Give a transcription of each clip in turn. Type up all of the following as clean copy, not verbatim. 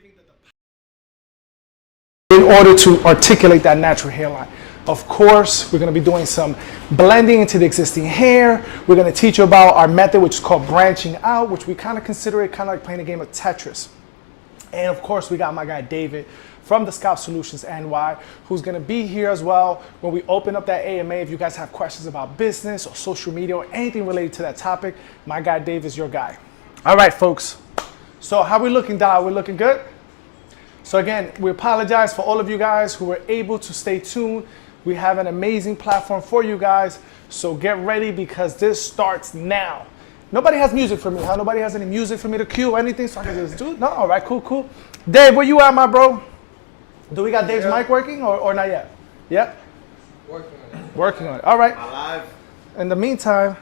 giving in order to articulate that natural hairline. Of course, we're going to be doing some blending into the existing hair. We're going to teach you about our method, which is called branching out, which we kind of consider it kind of like playing a game of Tetris. And of course, we got my guy David from the Scalp Solutions NY, who's going to be here as well when we open up that AMA. If you guys have questions about business or social media or anything related to that topic, my guy Dave is your guy. All right, folks. So how we looking, Doc? We're looking good? So again, we apologize for all of you guys who were able to stay tuned. We have an amazing platform for you guys, so get ready because this starts now. Nobody has music for me, huh? Nobody has any music for me to cue or anything, so I can just do it? No? All right, cool, cool. Dave, where you at, my bro? Do we got Dave's mic working or not yet? Yep? Working on it. Working on it. All right. Alive. In the meantime,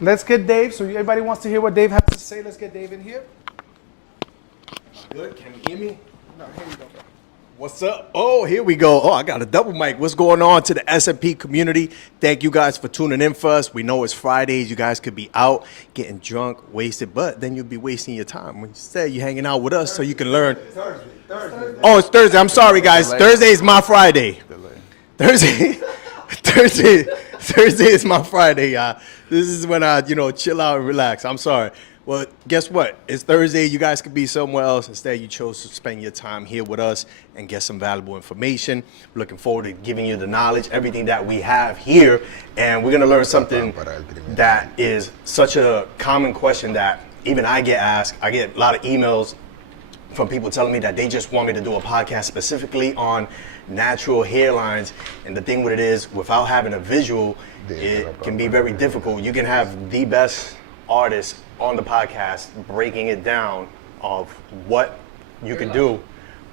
let's get Dave. So everybody wants to hear what Dave has to say. Let's get Dave in here. Good. Can you hear me? No, here you go, bro. What's up? Oh, here we go. Oh, I got a double mic. What's going on to the SMP community? Thank you guys for tuning in for us. We know it's Fridays. You guys could be out getting drunk, wasted, but then you'll be wasting your time. When you say you're hanging out with us so you can learn. Thursday. Oh, it's Thursday. I'm sorry, guys. Thursday is my Friday. Thursday is my Friday, y'all. This is when I, chill out and relax. I'm sorry. Well, guess what? It's Thursday. You guys could be somewhere else. Instead, you chose to spend your time here with us and get some valuable information. Looking forward to giving you the knowledge, everything that we have here. And we're going to learn something that is such a common question that even I get asked. I get a lot of emails from people telling me that they just want me to do a podcast specifically on natural hairlines. And the thing with it is, without having a visual, it can be very difficult. You can have the best artists on the podcast breaking it down of what you can do.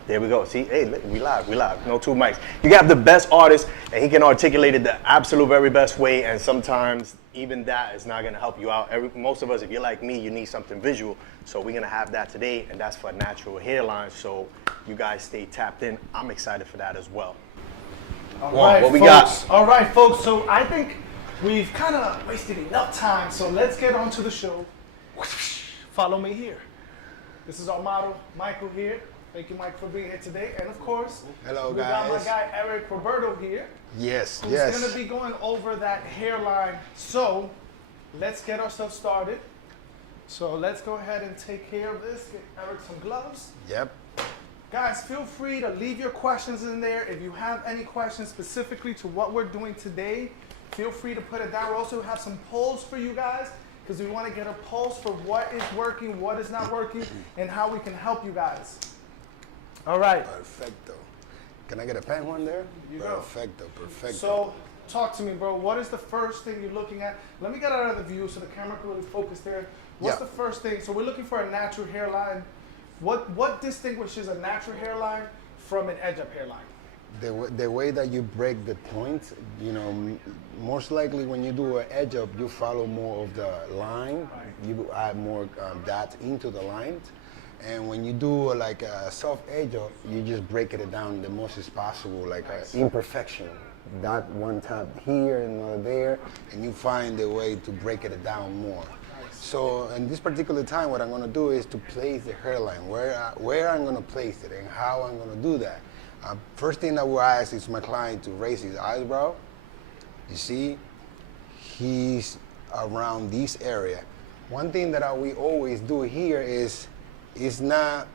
There we go. See, hey, we live. No two mics. You got the best artist, and he can articulate it the absolute very best way, and sometimes even that is not going to help you out. Most of us, if you're like me, you need something visual. So we're going to have that today, and that's for natural hairline. So you guys stay tapped in. I'm excited for that as well. All right, what we got? All right, folks. So I think we've kind of wasted enough time. So let's get on to the show. Follow me here. This is our model, Michael here. Thank you, Mike, for being here today. And of course, hello, we got my guy Eric Roberto here. Yes, who's going to be going over that hairline. So let's get ourselves started. So let's go ahead and take care of this. Get Eric some gloves. Yep. Guys, feel free to leave your questions in there. If you have any questions specifically to what we're doing today, feel free to put it down. We also have some polls for you guys, because we want to get a pulse for what is working, what is not working, and how we can help you guys. All right. Perfecto. Can I get a pen one there? You go. Perfecto, perfecto. So, talk to me, bro. What is the first thing you're looking at? Let me get out of the view so the camera can really focus there. What's the first thing? So we're looking for a natural hairline. What distinguishes a natural hairline from an edge-up hairline? The way that you break the points, most likely when you do an edge up, you follow more of the line. Right. You add more dots into the lines. And when you do like a soft edge up, you just break it down the most as possible, like an imperfection. Dot one top here and another there, and you find a way to break it down more. So in this particular time, what I'm going to do is to place the hairline, where I'm going to place it and how I'm going to do that. First thing I will ask is my client to raise his eyebrow. You see, he's around this area. One thing that we always do here is it's not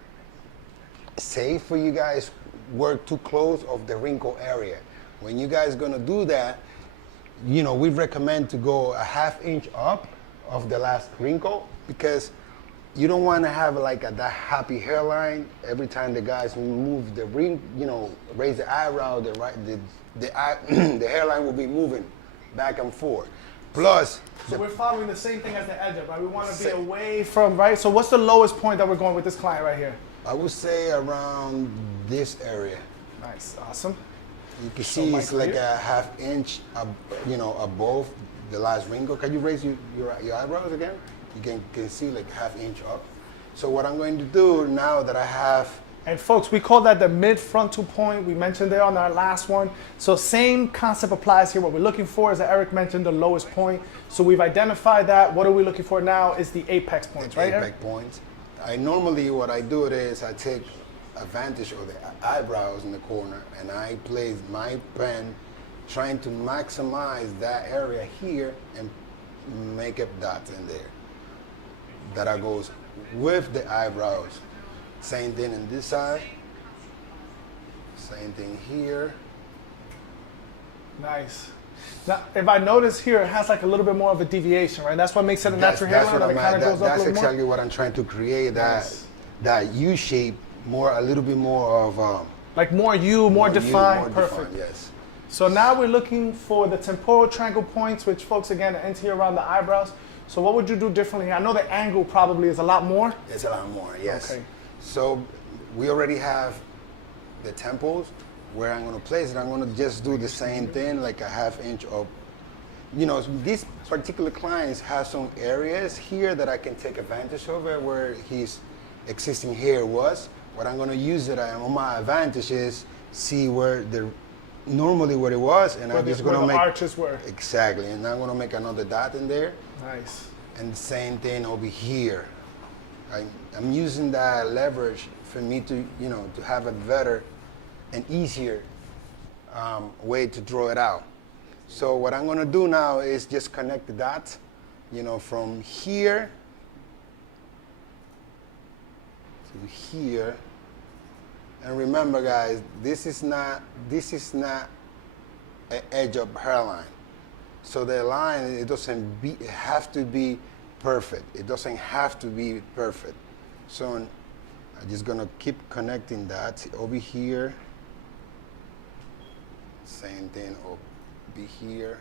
safe for you guys work too close of the wrinkle area. When you guys gonna do that, we recommend to go a ½ inch up of the last wrinkle, because you don't want to have like that happy hairline every time the guys move the ring, raise the eyebrow, the hairline will be moving back and forth. Plus, so we're following the same thing as the edge up, right? We want to be away from, right? So what's the lowest point that we're going with this client right here? I would say around this area. Nice, awesome. You can see it's like a ½ inch, above the last wrinkle. Can you raise your eyebrows again? You can see like ½ inch up. So what I'm going to do now that I have... And folks, we call that the mid-frontal point. We mentioned there on our last one. So same concept applies here. What we're looking for is, that Eric mentioned, the lowest point. So we've identified that. What are we looking for now is the apex points, right, Apex points. I normally, what I do it is I take advantage of the eyebrows in the corner and I place my pen trying to maximize that area here and make up dots in there. That goes with the eyebrows. Same thing on this side. Same thing here. Nice. Now, if I notice here, it has like a little bit more of a deviation, right? That's what makes it a natural That's hairline. what It kind of goes up a that's little exactly more. what I'm trying to create. That Nice. that U shape, a little bit more of Like more U, more defined. more Perfect. defined, yes. So now we're looking for the temporal triangle points, which folks again are into here around the eyebrows. So what would you do differently? I know the angle probably is a lot more. It's a lot more, yes. Okay. So we already have the temples where I'm going to place it. I'm going to just do the same thing, like a ½ inch of, this particular client has some areas here that I can take advantage of it where his existing hair was. What I'm going to use it on my advantage is see where normally where it was, and I'm just going to the make arches were. exactly, and I'm going to make another dot in there. Nice. And the same thing over here. I'm using that leverage for me to, to have a better and easier way to draw it out. So what I'm gonna do now is just connect the dots, from here to here. And remember, guys, this is not an edge of hairline. So the line, it have to be perfect. It doesn't have to be perfect. So I'm just gonna keep connecting that over here. Same thing over here.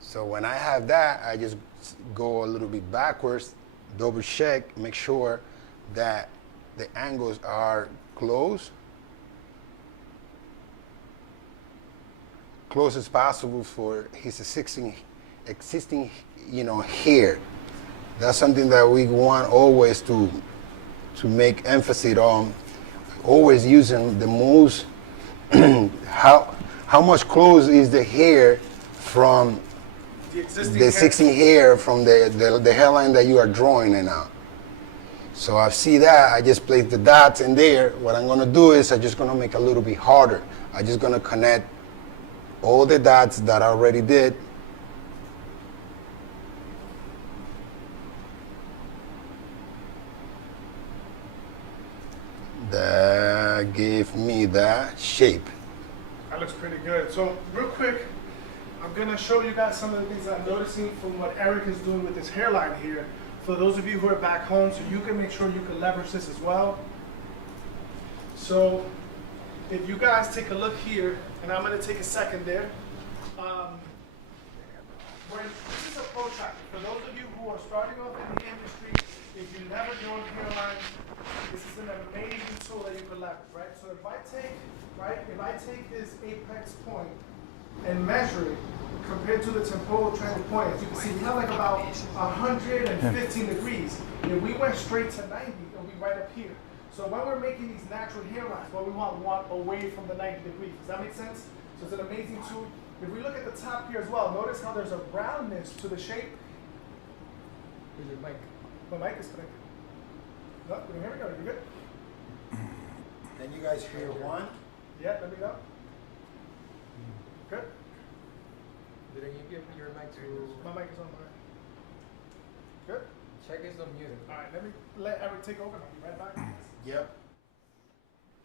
So when I have that, I just go a little bit backwards, double check, make sure that the angles are close as possible for his existing hair. That's something that we want always to make emphasis on. Always using the most how much close is the hair from the existing hair from the hairline that you are drawing in now. So I see that, I just place the dots in there. What I'm gonna do is I'm just gonna make a little bit harder. I'm just gonna connect all the dots that I already did. That gave me that shape. That looks pretty good. So real quick, I'm gonna show you guys some of the things I'm noticing from what Eric is doing with his hairline here. For those of you who are back home, so you can make sure you can leverage this as well. So if you guys take a look here, and I'm gonna take a second there. This is a protractor. For those of you who are starting off in the industry, if you never drawn hairlines, this is an amazing tool that you can leverage, right? So if I take this apex point and measure it compared to the temporal triangle point, as you can see, we have like about 115 degrees. If we went straight to 90, it'll be right up here. So when we're making these natural hairlines, well, we want one away from the 90 degrees. Does that make sense? So it's an amazing tool. If we look at the top here as well, notice how there's a roundness to the shape. Where's your mic? My mic is connected. No, can you hear me? Are you good? Can you guys hear one? Yeah, let me know. Good? Didn't you give your mic to... My mic is on. Good? Check is on music. All right, let Eric take over and I'll be right back. Yep.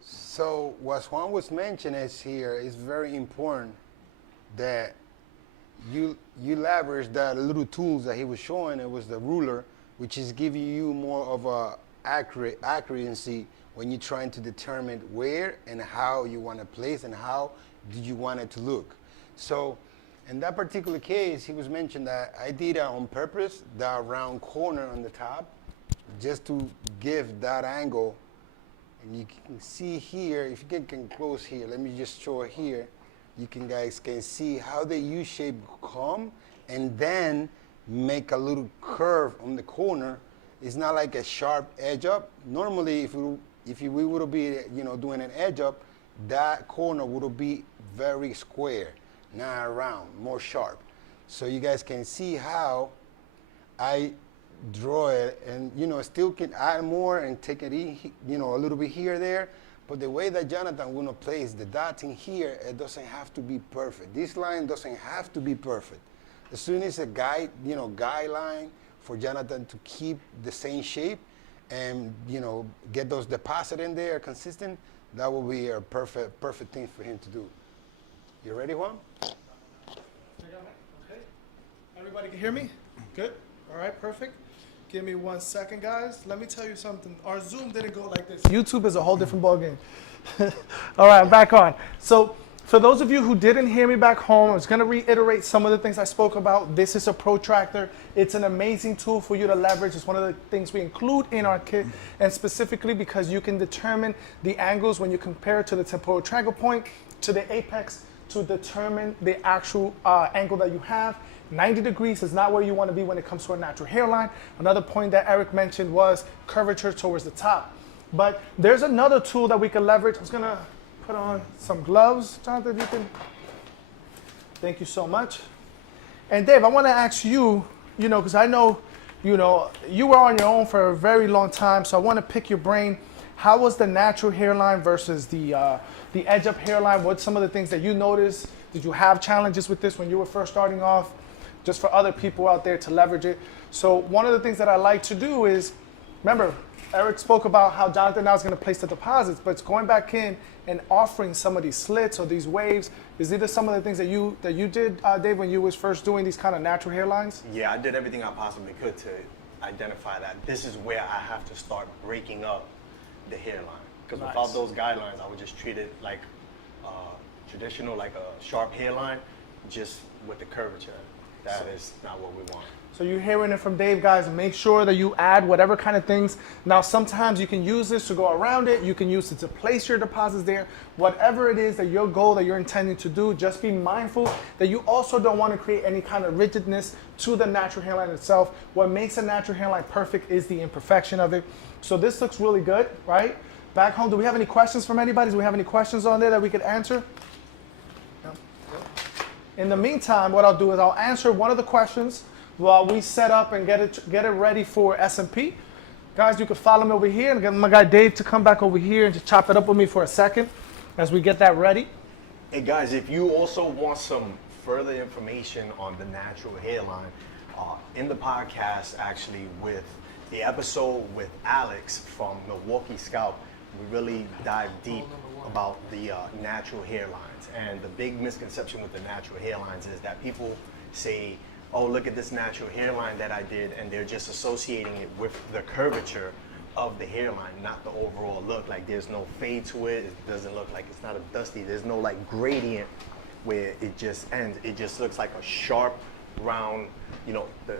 So what Juan was mentioning is here is very important that you leverage that little tools that he was showing. It was the ruler, which is giving you more of a accuracy when you're trying to determine where and how you want to place and how do you want it to look. So in that particular case, he was mentioning that I did it on purpose, that round corner on the top, just to give that angle. And you can see here, if you can close here, let me just show it here. You guys can see how the U shape come and then make a little curve on the corner. It's not like a sharp edge up. Normally, if we would be doing an edge up, that corner would be very square, not round, more sharp. so you guys can see how I draw it, and still can add more and take it in, a little bit here, there. But the way that Jonathan gonna place the dots in here, it doesn't have to be perfect. This line doesn't have to be perfect. As soon as a guideline for Jonathan to keep the same shape and get those deposit in there consistent, that will be a perfect thing for him to do. You ready, Juan? Okay. Everybody can hear me? Good. All right, perfect. Give me 1 second, guys. Let me tell you something. Our Zoom didn't go like this. YouTube is a whole different ballgame. All right, I'm back on. So for those of you who didn't hear me back home, I was going to reiterate some of the things I spoke about. This is a protractor. It's an amazing tool for you to leverage. It's one of the things we include in our kit, and specifically because you can determine the angles when you compare it to the temporal triangle point, to the apex, to determine the actual angle that you have. 90 degrees is not where you want to be when it comes to a natural hairline. Another point that Eric mentioned was curvature towards the top. But there's another tool that we can leverage. I was going to put on some gloves. Jonathan, you can. Thank you so much. And Dave, I want to ask you, because I know, you were on your own for a very long time, so I want to pick your brain. How was the natural hairline versus the edge-up hairline? What's some of the things that you noticed? Did you have challenges with this when you were first starting off? Just for other people out there to leverage it. So one of the things that I like to do is, remember, Eric spoke about how Jonathan now is going to place the deposits, but it's going back in and offering some of these slits or these waves. Is either some of the things that you did, Dave, when you was first doing these kind of natural hairlines? Yeah, I did everything I possibly could to identify that this is where I have to start breaking up the hairline. Because Nice. without those guidelines, I would just treat it like traditional, like a sharp hairline, just with the curvature. That is not what we want. So you're hearing it from Dave, guys. Make sure that you add whatever kind of things. Now, sometimes you can use this to go around it. You can use it to place your deposits there. Whatever it is that your goal that you're intending to do, just be mindful that you also don't want to create any kind of rigidness to the natural hairline itself. What makes a natural hairline perfect is the imperfection of it. So this looks really good, right? Back home, do we have any questions from anybody? Do we have any questions on there that we could answer? No? In the meantime, what I'll do is I'll answer one of the questions while we set up and get it ready for S&P. Guys, you can follow me over here and get my guy Dave to come back over here and just chop it up with me for a second as we get that ready. Hey guys, if you also want some further information on the natural hairline, in the podcast actually with the episode with Alex from Milwaukee Scalp, we really dive deep about the natural hairlines. And the big misconception with the natural hairlines is that people say, oh, look at this natural hairline that I did, and they're just associating it with the curvature of the hairline, not the overall look. Like there's no fade to it, it doesn't look like, it's not a dusty, there's no like gradient where it just ends. It just looks like a sharp, round, the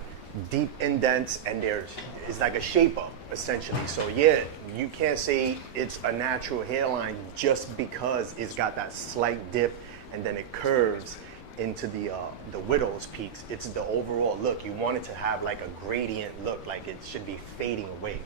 deep indents, and it's like a shape up essentially. So yeah, you can't say it's a natural hairline just because it's got that slight dip and then it curves into the widow's peaks. It's the overall look. You want it to have like a gradient look, like it should be fading away.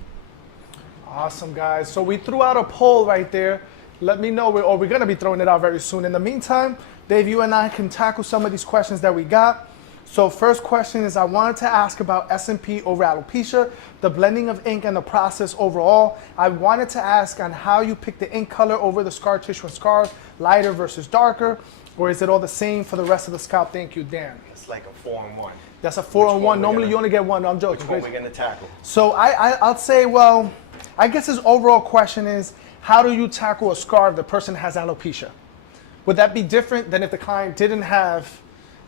Awesome, guys. So we threw out a poll right there. Let me know, we're going to be throwing it out very soon. In the meantime, Dave, you and I can tackle some of these questions that we got. So first question is, I wanted to ask about S&P over alopecia, the blending of ink and the process overall. I wanted to ask on how you pick the ink color over the scar tissue and scars, lighter versus darker, or is it all the same for the rest of the scalp? Thank you, Dan. It's like a 4-on-1. That's a 4-on-1. Normally you only get one. No, I'm joking. Which one we're gonna tackle? So I'll say, well, I guess his overall question is, how do you tackle a scar if the person has alopecia? Would that be different than if the client didn't have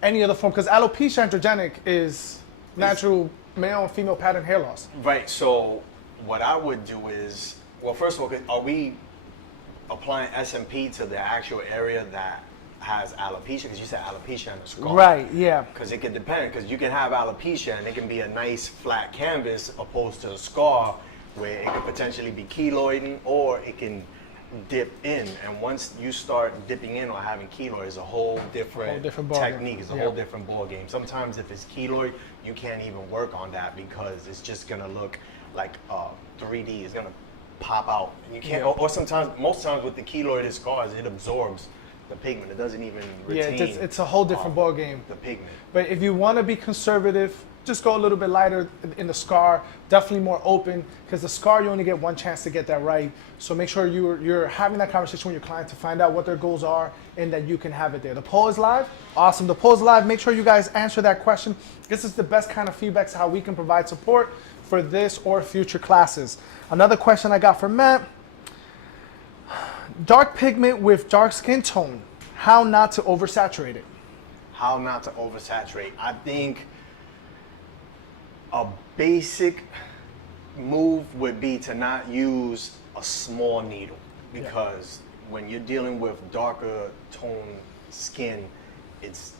any other form? Because alopecia androgenic is natural male and female pattern hair loss. Right, so what I would do is, well, first of all, are we applying S&P to the actual area that has alopecia? Because you said alopecia and a scar. Right, yeah. Because it can depend, because you can have alopecia and it can be a nice flat canvas opposed to a scar where it could potentially be keloiding or it can dip in. And once you start dipping in or having keloid, it's a whole different ball technique. game. It's a whole different ball game. Sometimes if it's keloid, you can't even work on that because it's just gonna look like 3D. It's gonna pop out. And you can't. Or sometimes, most times with the keloid scars, it absorbs the pigment. It doesn't even Yeah, retain. it's a whole different ball game. The pigment. But if you want to be conservative, just go a little bit lighter in the scar. Definitely more open, because the scar you only get one chance to get that right. So make sure you're having that conversation with your client to find out what their goals are and that you can have it there. The poll is live. Awesome. The poll is live. Make sure you guys answer that question. This is the best kind of feedback to how we can provide support for this or future classes. Another question I got from Matt. Dark pigment with dark skin tone. How not to oversaturate it? How not to oversaturate. I think a basic move would be to not use a small needle, because when you're dealing with darker tone skin, it's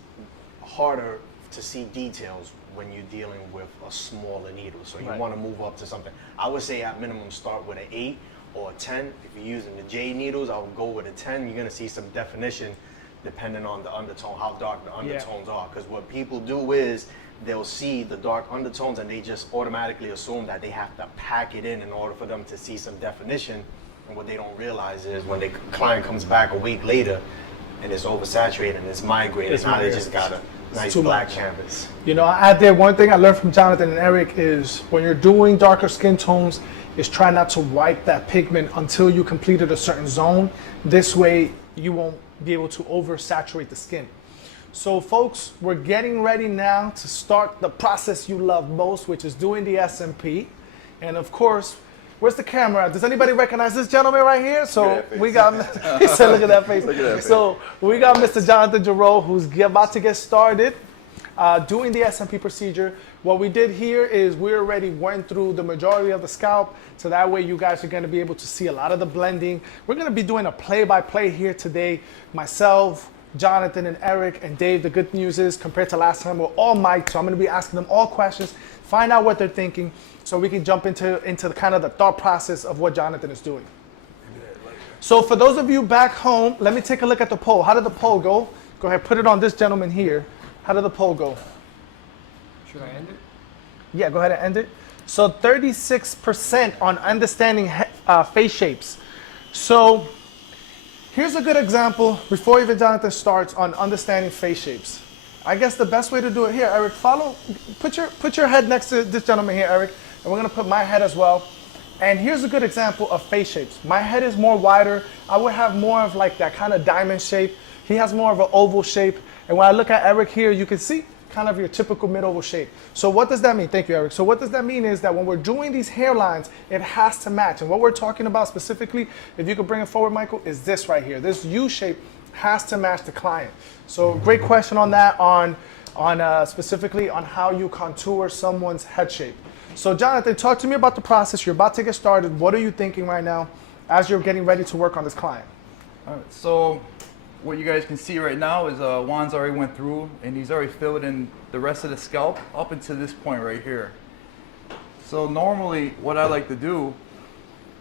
harder to see details when you're dealing with a smaller needle. So you want to move up to something. I would say at minimum start with an 8 or a 10. If you're using the J needles, I would go with a 10. You're going to see some definition depending on the undertone, how dark the undertones are. Because what people do is they'll see the dark undertones and they just automatically assume that they have to pack it in order for them to see some definition. And what they don't realize is when the client comes back a week later and it's oversaturated and it's migrated, now they just got a nice black canvas. You know, I did one thing I learned from Jonathan and Eric is when you're doing darker skin tones, is try not to wipe that pigment until you completed a certain zone. This way you won't be able to oversaturate the skin. So folks, we're getting ready now to start the process you love most, which is doing the SMP. And of course, where's the camera? Does anybody recognize this gentleman right here? So we got, he said, look at that face. So we got Mr. Jonathan Gerow, who's about to get started doing the SMP procedure. What we did here is we already went through the majority of the scalp, so that way you guys are going to be able to see a lot of the blending. We're going to be doing a play-by-play here today. Myself, Jonathan, and Eric, and Dave. The good news is, compared to last time, we're all mic'd, so I'm going to be asking them all questions, find out what they're thinking, so we can jump into the kind of the thought process of what Jonathan is doing. So for those of you back home, let me take a look at the poll. How did the poll go? Go ahead, put it on this gentleman here. How did the poll go? Should I end it? Yeah, go ahead and end it. So 36% on understanding face shapes. So here's a good example before even Jonathan starts on understanding face shapes. I guess the best way to do it here, Eric, put your head next to this gentleman here, Eric, and we're gonna put my head as well. And here's a good example of face shapes. My head is more wider. I would have more of like that kind of diamond shape. He has more of an oval shape. And when I look at Eric here, you can see kind of your typical mid-oval shape. So what does that mean? Thank you, Eric. So what does that mean is that when we're doing these hairlines, it has to match. And what we're talking about specifically, if you could bring it forward, Michael, is this right here. This U shape has to match the client. So great question on that, on specifically on how you contour someone's head shape. So Jonathan, talk to me about the process. You're about to get started. What are you thinking right now as you're getting ready to work on this client? All right, so what you guys can see right now is Juan's already went through and he's already filled in the rest of the scalp up until this point right here. So normally what I like to do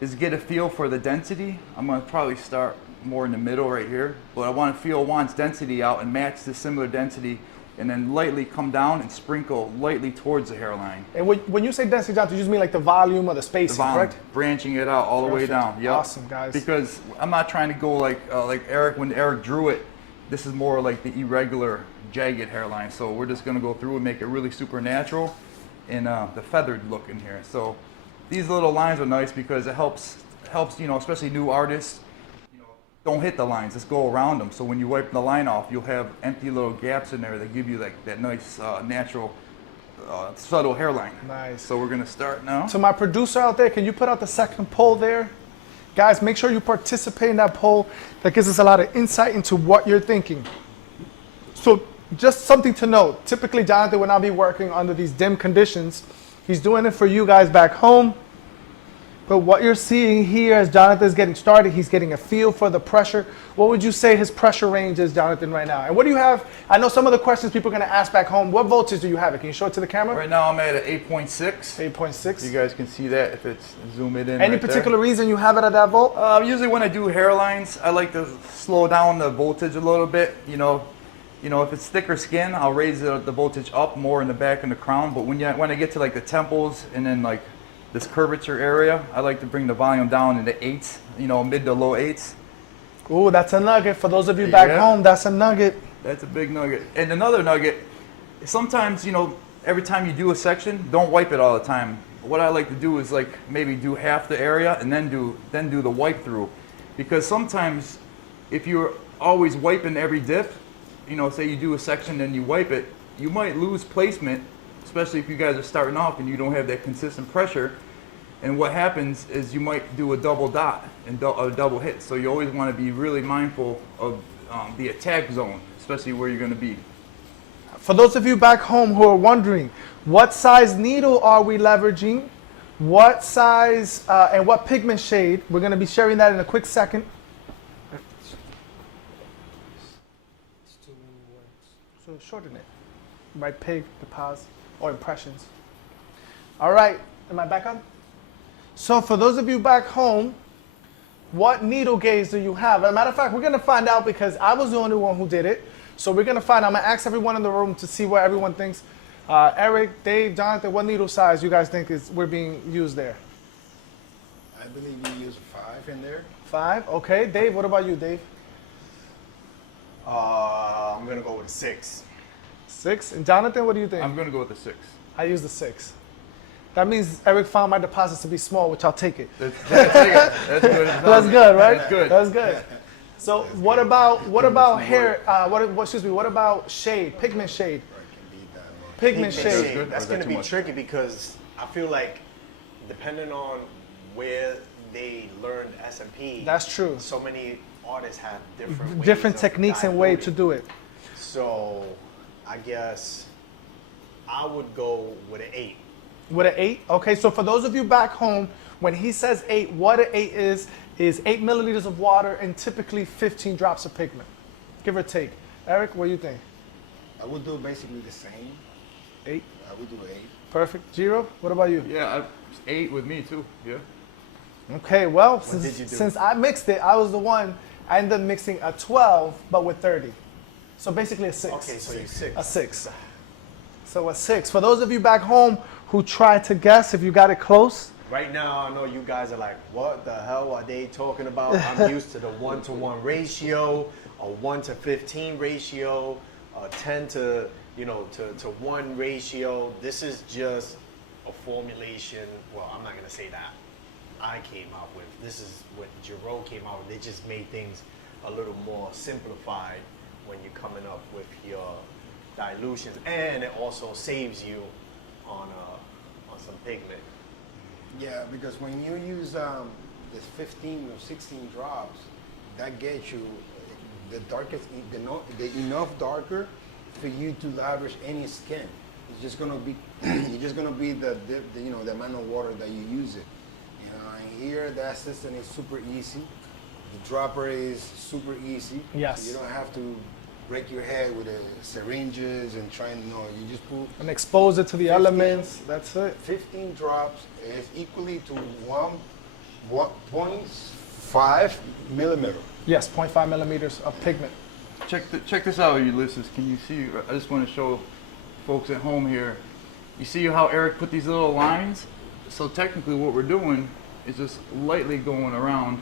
is get a feel for the density. I'm going to probably start more in the middle right here, but I want to feel Juan's density out and match the similar density, and then lightly come down and sprinkle lightly towards the hairline. And when you say density, Jonathan, you just mean like the volume or the spacing, correct? Branching it out all the way down. Yep. Awesome, guys. Because I'm not trying to go like Eric, when Eric drew it, this is more like the irregular, jagged hairline. So we're just gonna go through and make it really super natural and the feathered look in here. So these little lines are nice because it helps, you know, especially new artists, don't hit the lines, just go around them. So when you wipe the line off, you'll have empty little gaps in there that give you like that nice, natural, subtle hairline. Nice. So we're gonna start now. To my producer out there, can you put out the second poll there? Guys, make sure you participate in that poll. That gives us a lot of insight into what you're thinking. So just something to note. Typically, Jonathan will not be working under these dim conditions. He's doing it for you guys back home. But what you're seeing here as Jonathan is getting started, he's getting a feel for the pressure. What would you say his pressure range is, Jonathan, right now? And what do you have? I know some of the questions people are going to ask back home. What voltage do you have? Can you show it to the camera? Right now I'm at an 8.6. 8.6. You guys can see that if it's zoom it in. Any right particular there. reason you have it at that volt? Usually when I do hairlines, I like to slow down the voltage a little bit. You know, if it's thicker skin, I'll raise the voltage up more in the back and the crown. But when I get to like the temples and then like this curvature area, I like to bring the volume down into 8s, mid to low 8s. Ooh, that's a nugget. For those of you back Yeah. home, that's a nugget. That's a big nugget. And another nugget, sometimes, every time you do a section, don't wipe it all the time. What I like to do is like maybe do half the area and then do the wipe through. Because sometimes if you're always wiping every diff, say you do a section and you wipe it, you might lose placement, especially if you guys are starting off and you don't have that consistent pressure. And what happens is you might do a double dot and a double hit. So you always want to be really mindful of the attack zone, especially where you're going to be. For those of you back home who are wondering, what size needle are we leveraging? What size and what pigment shade? We're going to be sharing that in a quick second. It's too many words. So shorten it. Right pig, the pause, or impressions. All right, am I back on? So for those of you back home, what needle gauge do you have? As a matter of fact, we're going to find out because I was the only one who did it. So we're going to find out. I'm going to ask everyone in the room to see what everyone thinks. Eric, Dave, Jonathan, what needle size you guys think we're being used there? I believe you use 5 in there. 5? Okay. Dave, what about you, Dave? I'm gonna go with a 6. 6? And Jonathan, what do you think? I'm going to go with the 6. I use the 6. That means Eric found my deposits to be small, which I'll take it. That's good. That's good, right? That's good. That's good. So what about hair? What about shade? Pigment shade. Pigment shade. good. That's Or is that gonna too be much? tricky because I feel like depending on where they learned SMP, That's true. so many artists have different ways Different of techniques and way to diluting. do it. So I guess I would go with an 8. With an 8? Okay, so for those of you back home, when he says 8, what an 8 is 8 milliliters of water and typically 15 drops of pigment, give or take. Eric, what do you think? I would do basically the same. 8? I would do 8. Perfect. Giro, what about you? Yeah, 8 with me too. Yeah. Okay, well, did you do? since I mixed it, I was the one, I ended up mixing a 12, but with 30. So basically a 6. Okay, so you're 6. A 6. So a 6. For those of you back home who tried to guess if you got it close, Right now, I know you guys are like, what the hell are they talking about? I'm used to the 1-to-1 ratio, a 1-to-15 ratio, a 10 to 1 ratio. This is just a formulation. Well, I'm not gonna say that I came up with. This is what Gerow came out with. They just made things a little more simplified when you're coming up with your dilutions, and it also saves you on some pigment. Yeah, because when you use this 15 or 16 drops, that gets you the darkest, the enough darker for you to leverage any skin. It's just gonna be, it's just gonna be the amount of water that you use it. And here that system is super easy. The dropper is super easy. Yes. So you don't have to break your head with the syringes and you just put and expose it to the 15. elements. That's it. 15 drops is equally to 1.5 millimeter. Yes, 0.5 millimeters of pigment. Check this out, Ulysses. Can you see? I just want to show folks at home here. You see how Eric put these little lines? So technically what we're doing is just lightly going around,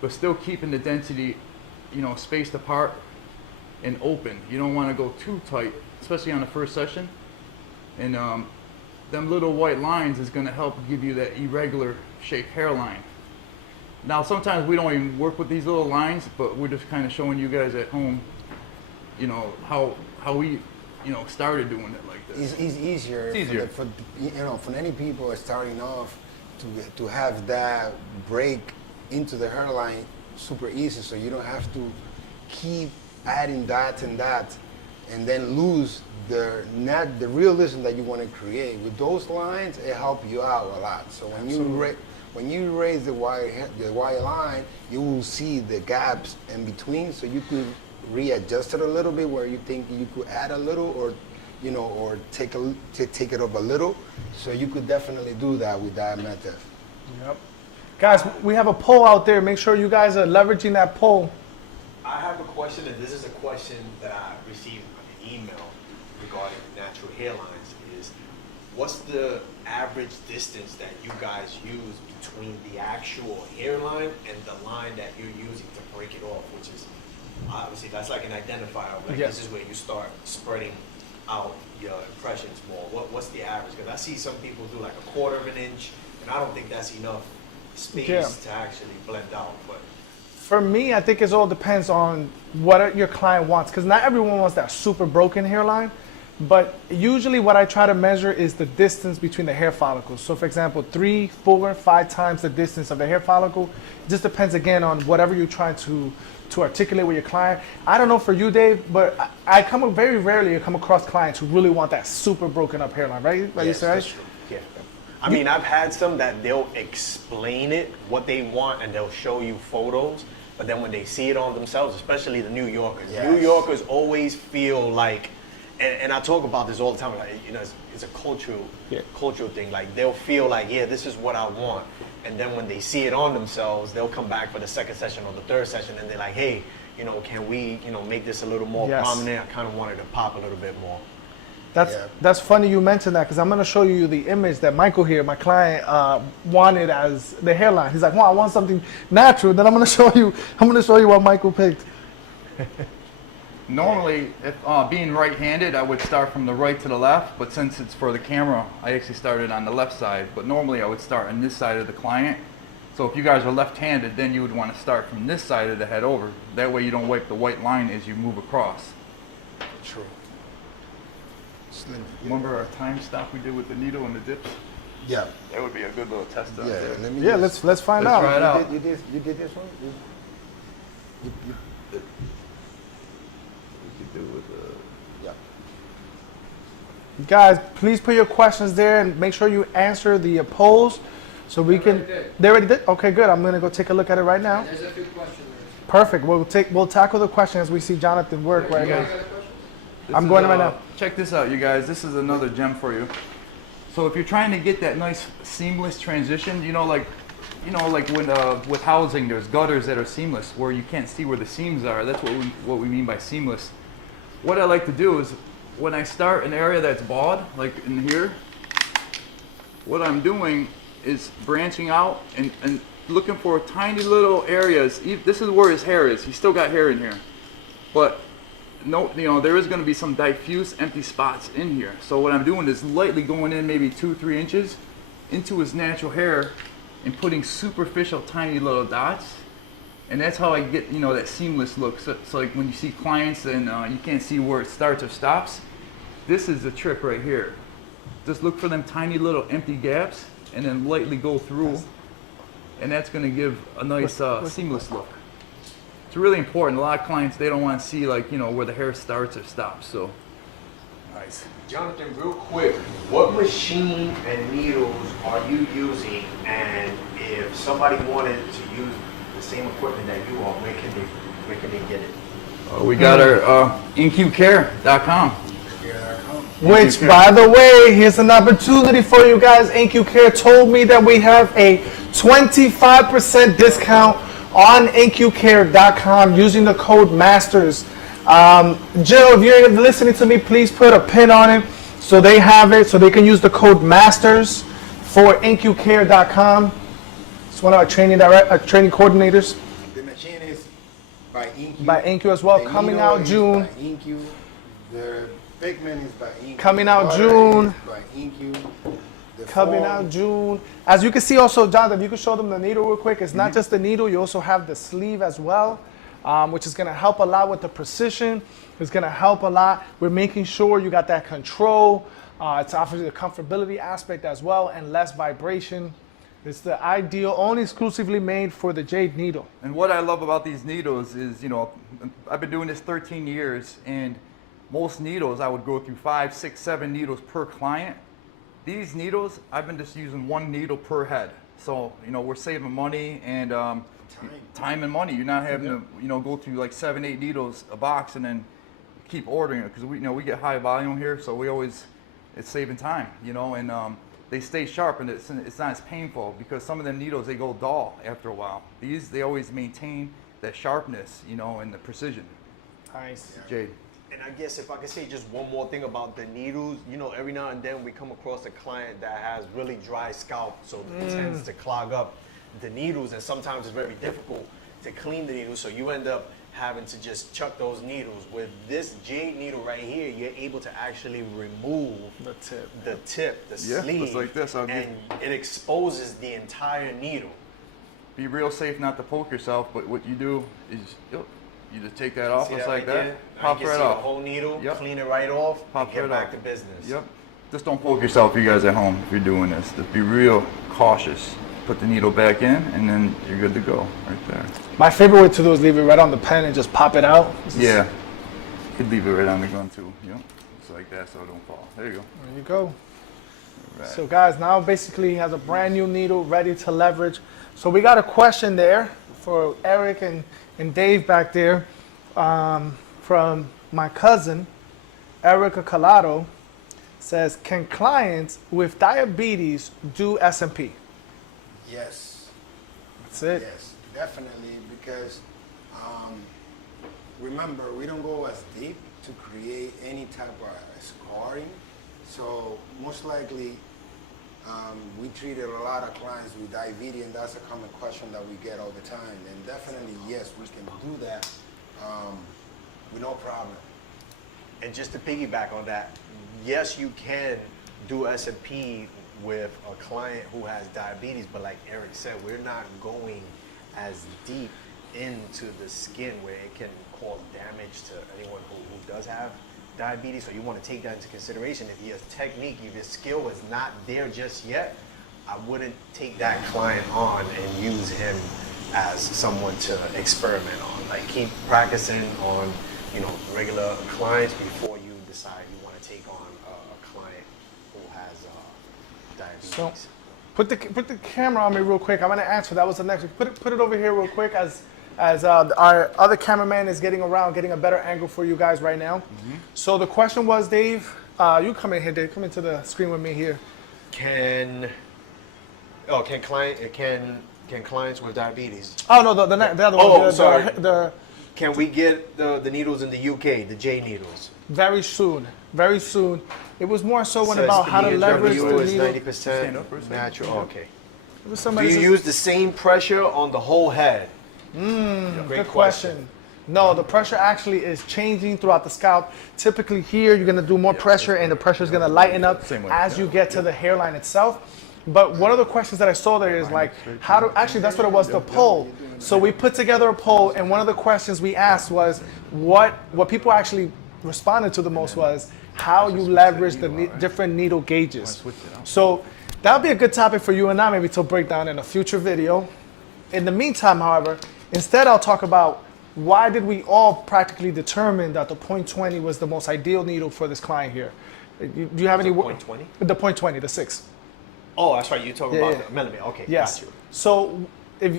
but still keeping the density, spaced apart and open. You don't want to go too tight, especially on the first session. And them little white lines is going to help give you that irregular shaped hairline. Now, sometimes we don't even work with these little lines, but we're just kind of showing you guys at home, how we, started doing it like this. It's easier. It's easier. For any people starting off to have that break into the hairline super easy, so you don't have to keep adding that and then lose the realism that you want to create. With those lines, it helps you out a lot. So when you raise the wire line, you will see the gaps in between, so you could readjust it a little bit where you think you could add a little, or take it up a little. So you could definitely do that with that method. Yep. Guys, we have a poll out there. Make sure you guys are leveraging that poll. I have a question, and this is a question that I received in an email regarding natural hairlines, is what's the average distance that you guys use between the actual hairline and the line that you're using to break it off, which is obviously that's like an identifier. Like Yes. This is where you start spreading out your impressions more. What's the average? Because I see some people do like a quarter of an inch, and I don't think that's enough space Yeah. to actually blend out. But For me, I think it all depends on what your client wants, because not everyone wants that super broken hairline. But usually what I try to measure is the distance between the hair follicles. So for example, 3, 4, 5 times the distance of the hair follicle. It just depends again on whatever you're trying to articulate with your client. I don't know for you, Dave, but I very rarely come across clients who really want that super broken up hairline, right? Like you yes, said, that's true. Yeah. I mean, I've had some that they'll explain it, what they want, and they'll show you photos. But then when they see it on themselves, especially the New Yorkers, Yes. New Yorkers always feel like, and I talk about this all the time, like, you know, it's a cultural thing. Like they'll feel like, yeah, this is what I want. And then when they see it on themselves, they'll come back for the second session or the third session, and they're like, hey, you know, can we, you know, make this a little more Yes. prominent? I kind of wanted to pop a little bit more. That's funny you mentioned that, because I'm going to show you the image that Michael here, my client, wanted as the hairline. He's like, well, I want something natural. Then I'm going to show you what Michael picked. Normally, if being right-handed, I would start from the right to the left, but since it's for the camera, I actually started on the left side. But normally I would start on this side of the client. So if you guys are left-handed, then you would want to start from this side of the head over. That way you don't wipe the white line as you move across. True. Remember our time stop we did with the needle and the dip? Yeah. That would be a good little test out Yeah. there. Let me Yeah, just- let's find Let's out. try it out. You did this one? You We could do with yeah. Guys, please put your questions there and make sure you answer the polls so we can. did. They already did? Okay, good. I'm going to go take a look at it right now. There's a few questions. Perfect. We'll tackle the questions as we see Jonathan work right You now. guys got questions? I'm going right now. Check this out, you guys. This is another gem for you. So if you're trying to get that nice seamless transition, you know, like when with housing, there's gutters that are seamless where you can't see where the seams are. That's what we mean by seamless. What I like to do is when I start an area that's bald, like in here, what I'm doing is branching out and looking for tiny little areas. This is where his hair is. He's still got hair in here, but no, you know, there is going to be some diffuse empty spots in here. So what I'm doing is lightly going in maybe 2-3 inches into his natural hair and putting superficial tiny little dots. And that's how I get, you know, that seamless look. So like when you see clients and you can't see where it starts or stops, this is the trick right here. Just look for them tiny little empty gaps and then lightly go through. And that's going to give a nice seamless look. It's really important. A lot of clients, they don't want to see, like, you know, where the hair starts or stops. So, Nice. Jonathan, real quick, what machine and needles are you using? And if somebody wanted to use the same equipment that you are, where can they get it? we got our inqcare.com. Which, by the way, here's an opportunity for you guys. NQ Care told me that we have a 25% discount on nqcare.com using the code MASTERS. Jill, if you're listening to me, please put a pin on it so they have it, so they can use the code MASTERS for nqcare.com. It's one of our training coordinators. The machine is by InQ. By InQ as well, The coming needle out is June. By InQ. The pigment is by InQ. Coming out Water June. is by InQ. The Coming foam- out June. As you can see also, Jonathan, if you could show them the needle real quick. It's not just the needle, you also have the sleeve as well, which is gonna help a lot with the precision. It's gonna help a lot with making sure you got that control. It's offers the comfortability aspect as well and less vibration. It's the ideal, only exclusively made for the jade needle. And what I love about these needles is, you know, I've been doing this 13 years, and most needles I would go through 5, 6, 7 needles per client. These needles, I've been just using 1 needle per head. So, you know, we're saving money and time and money. You're not having to, you know, go through like 7, 8 needles a box and then keep ordering it, because we, you know, we get high volume here, so we always, it's saving time, you know, and they stay sharp and it's not as painful, because some of them needles, they go dull after a while. These, they always maintain that sharpness, you know, and the precision. Nice. Jade. And I guess if I could say just one more thing about the needles, you know, every now and then we come across a client that has really dry scalp, so it tends to clog up the needles, and sometimes it's very difficult to clean the needles, so you end up having to just chuck those needles. With this jade needle right here, you're able to actually remove The tip. the Yeah, sleeve, just like this, and it exposes the entire needle. Be real safe not to poke yourself, but what you do is you just take that off See just like right that, there? pop you can right see off. the whole needle, Yep. clean it right off, Pop and get right back off. to business. Yep. Just don't poke yourself, you guys at home, if you're doing this. Just be real cautious. Put the needle back in, and then you're good to go right there. My favorite way to do is leave it right on the pen and just pop it out. Yeah. You could leave it right on the gun too. Yep. Just like that so it don't fall. There you go. There you go. Right. So guys, now basically he has a brand new needle ready to leverage. So we got a question there for Eric and Dave back there from my cousin, Erica Collado. Says, can clients with diabetes do SMP? Yes. That's it. Yes, definitely, because remember, we don't go as deep to create any type of scarring. So most likely, we treated a lot of clients with diabetes, and that's a common question that we get all the time. And definitely, yes, we can do that with no problem. And just to piggyback on that, yes, you can do S&P with a client who has diabetes, but like Eric said, we're not going as deep into the skin where it can cause damage to anyone who does have diabetes. So you want to take that into consideration. If your technique, if your skill is not there just yet, I wouldn't take that client on and use him as someone to experiment on. Like, keep practicing on, you know, regular clients before you decide you want to take on a client who has diabetes. So put the camera on me real quick. I'm gonna answer. That was the next. Put it over here real quick as our other cameraman is getting around, getting a better angle for you guys right now. So the question was, Dave, you come in here, Dave. Come into the screen with me here. Can clients with diabetes? Oh no, the other Oh, one. sorry. The Can we get the needles in the UK, the J needles? very soon, very soon. It was more so when Says about how to leverage the is needle. 90% Stand up for a second. natural. Okay. It was Do somebody you says- use the same pressure on the whole head? Great Good question. No, the pressure actually is changing throughout the scalp. Typically here, you're gonna do more pressure and the pressure is gonna lighten up Same way. as you get to the hairline itself. But one of the questions that I saw there is like, how to, actually that's what it was, the poll. So we put together a poll, and one of the questions we asked was, what people actually responded to the most was how you leverage the different needle gauges. So that would be a good topic for you and I maybe to break down in a future video. In the meantime, however, instead I'll talk about why did we all practically determine that the .20 was the most ideal needle for this client here. Do you have any? .20? The .20, the 6. Oh, that's right. You're talking Yeah, about yeah. the millimeter. Okay, Yes. got you. So,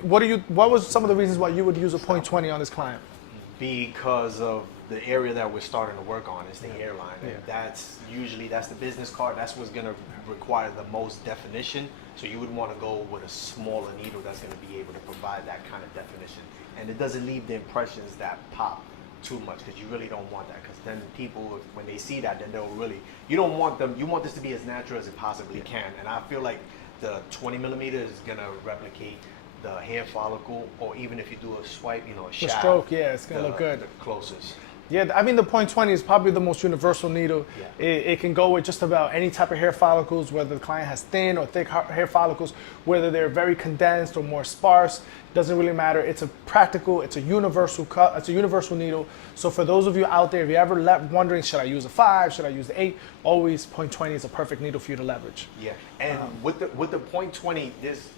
what was some of the reasons why you would use a .20 on this client? Because of the area that we're starting to work on is the hairline. And that's the business card. That's what's going to require the most definition. So you would want to go with a smaller needle that's going to be able to provide that kind of definition. And it doesn't leave the impressions that pop too much, because you really don't want that. Because then people, when they see that, then they'll really, you don't want them, you want this to be as natural as it possibly can. And I feel like the 20 millimeter is going to replicate the hair follicle, or even if you do a swipe, you know, a shaft. stroke, yeah, it's gonna look good. The closest. Yeah, I mean the .20 is probably the most universal needle. Yeah. It can go with just about any type of hair follicles, whether the client has thin or thick hair follicles, whether they're very condensed or more sparse. Doesn't really matter. It's a practical, it's a universal cut, it's a universal needle. So for those of you out there, if you're ever wondering, should I use a 5, should I use the 8, always .20 is a perfect needle for you to leverage. Yeah, and with the .20, there's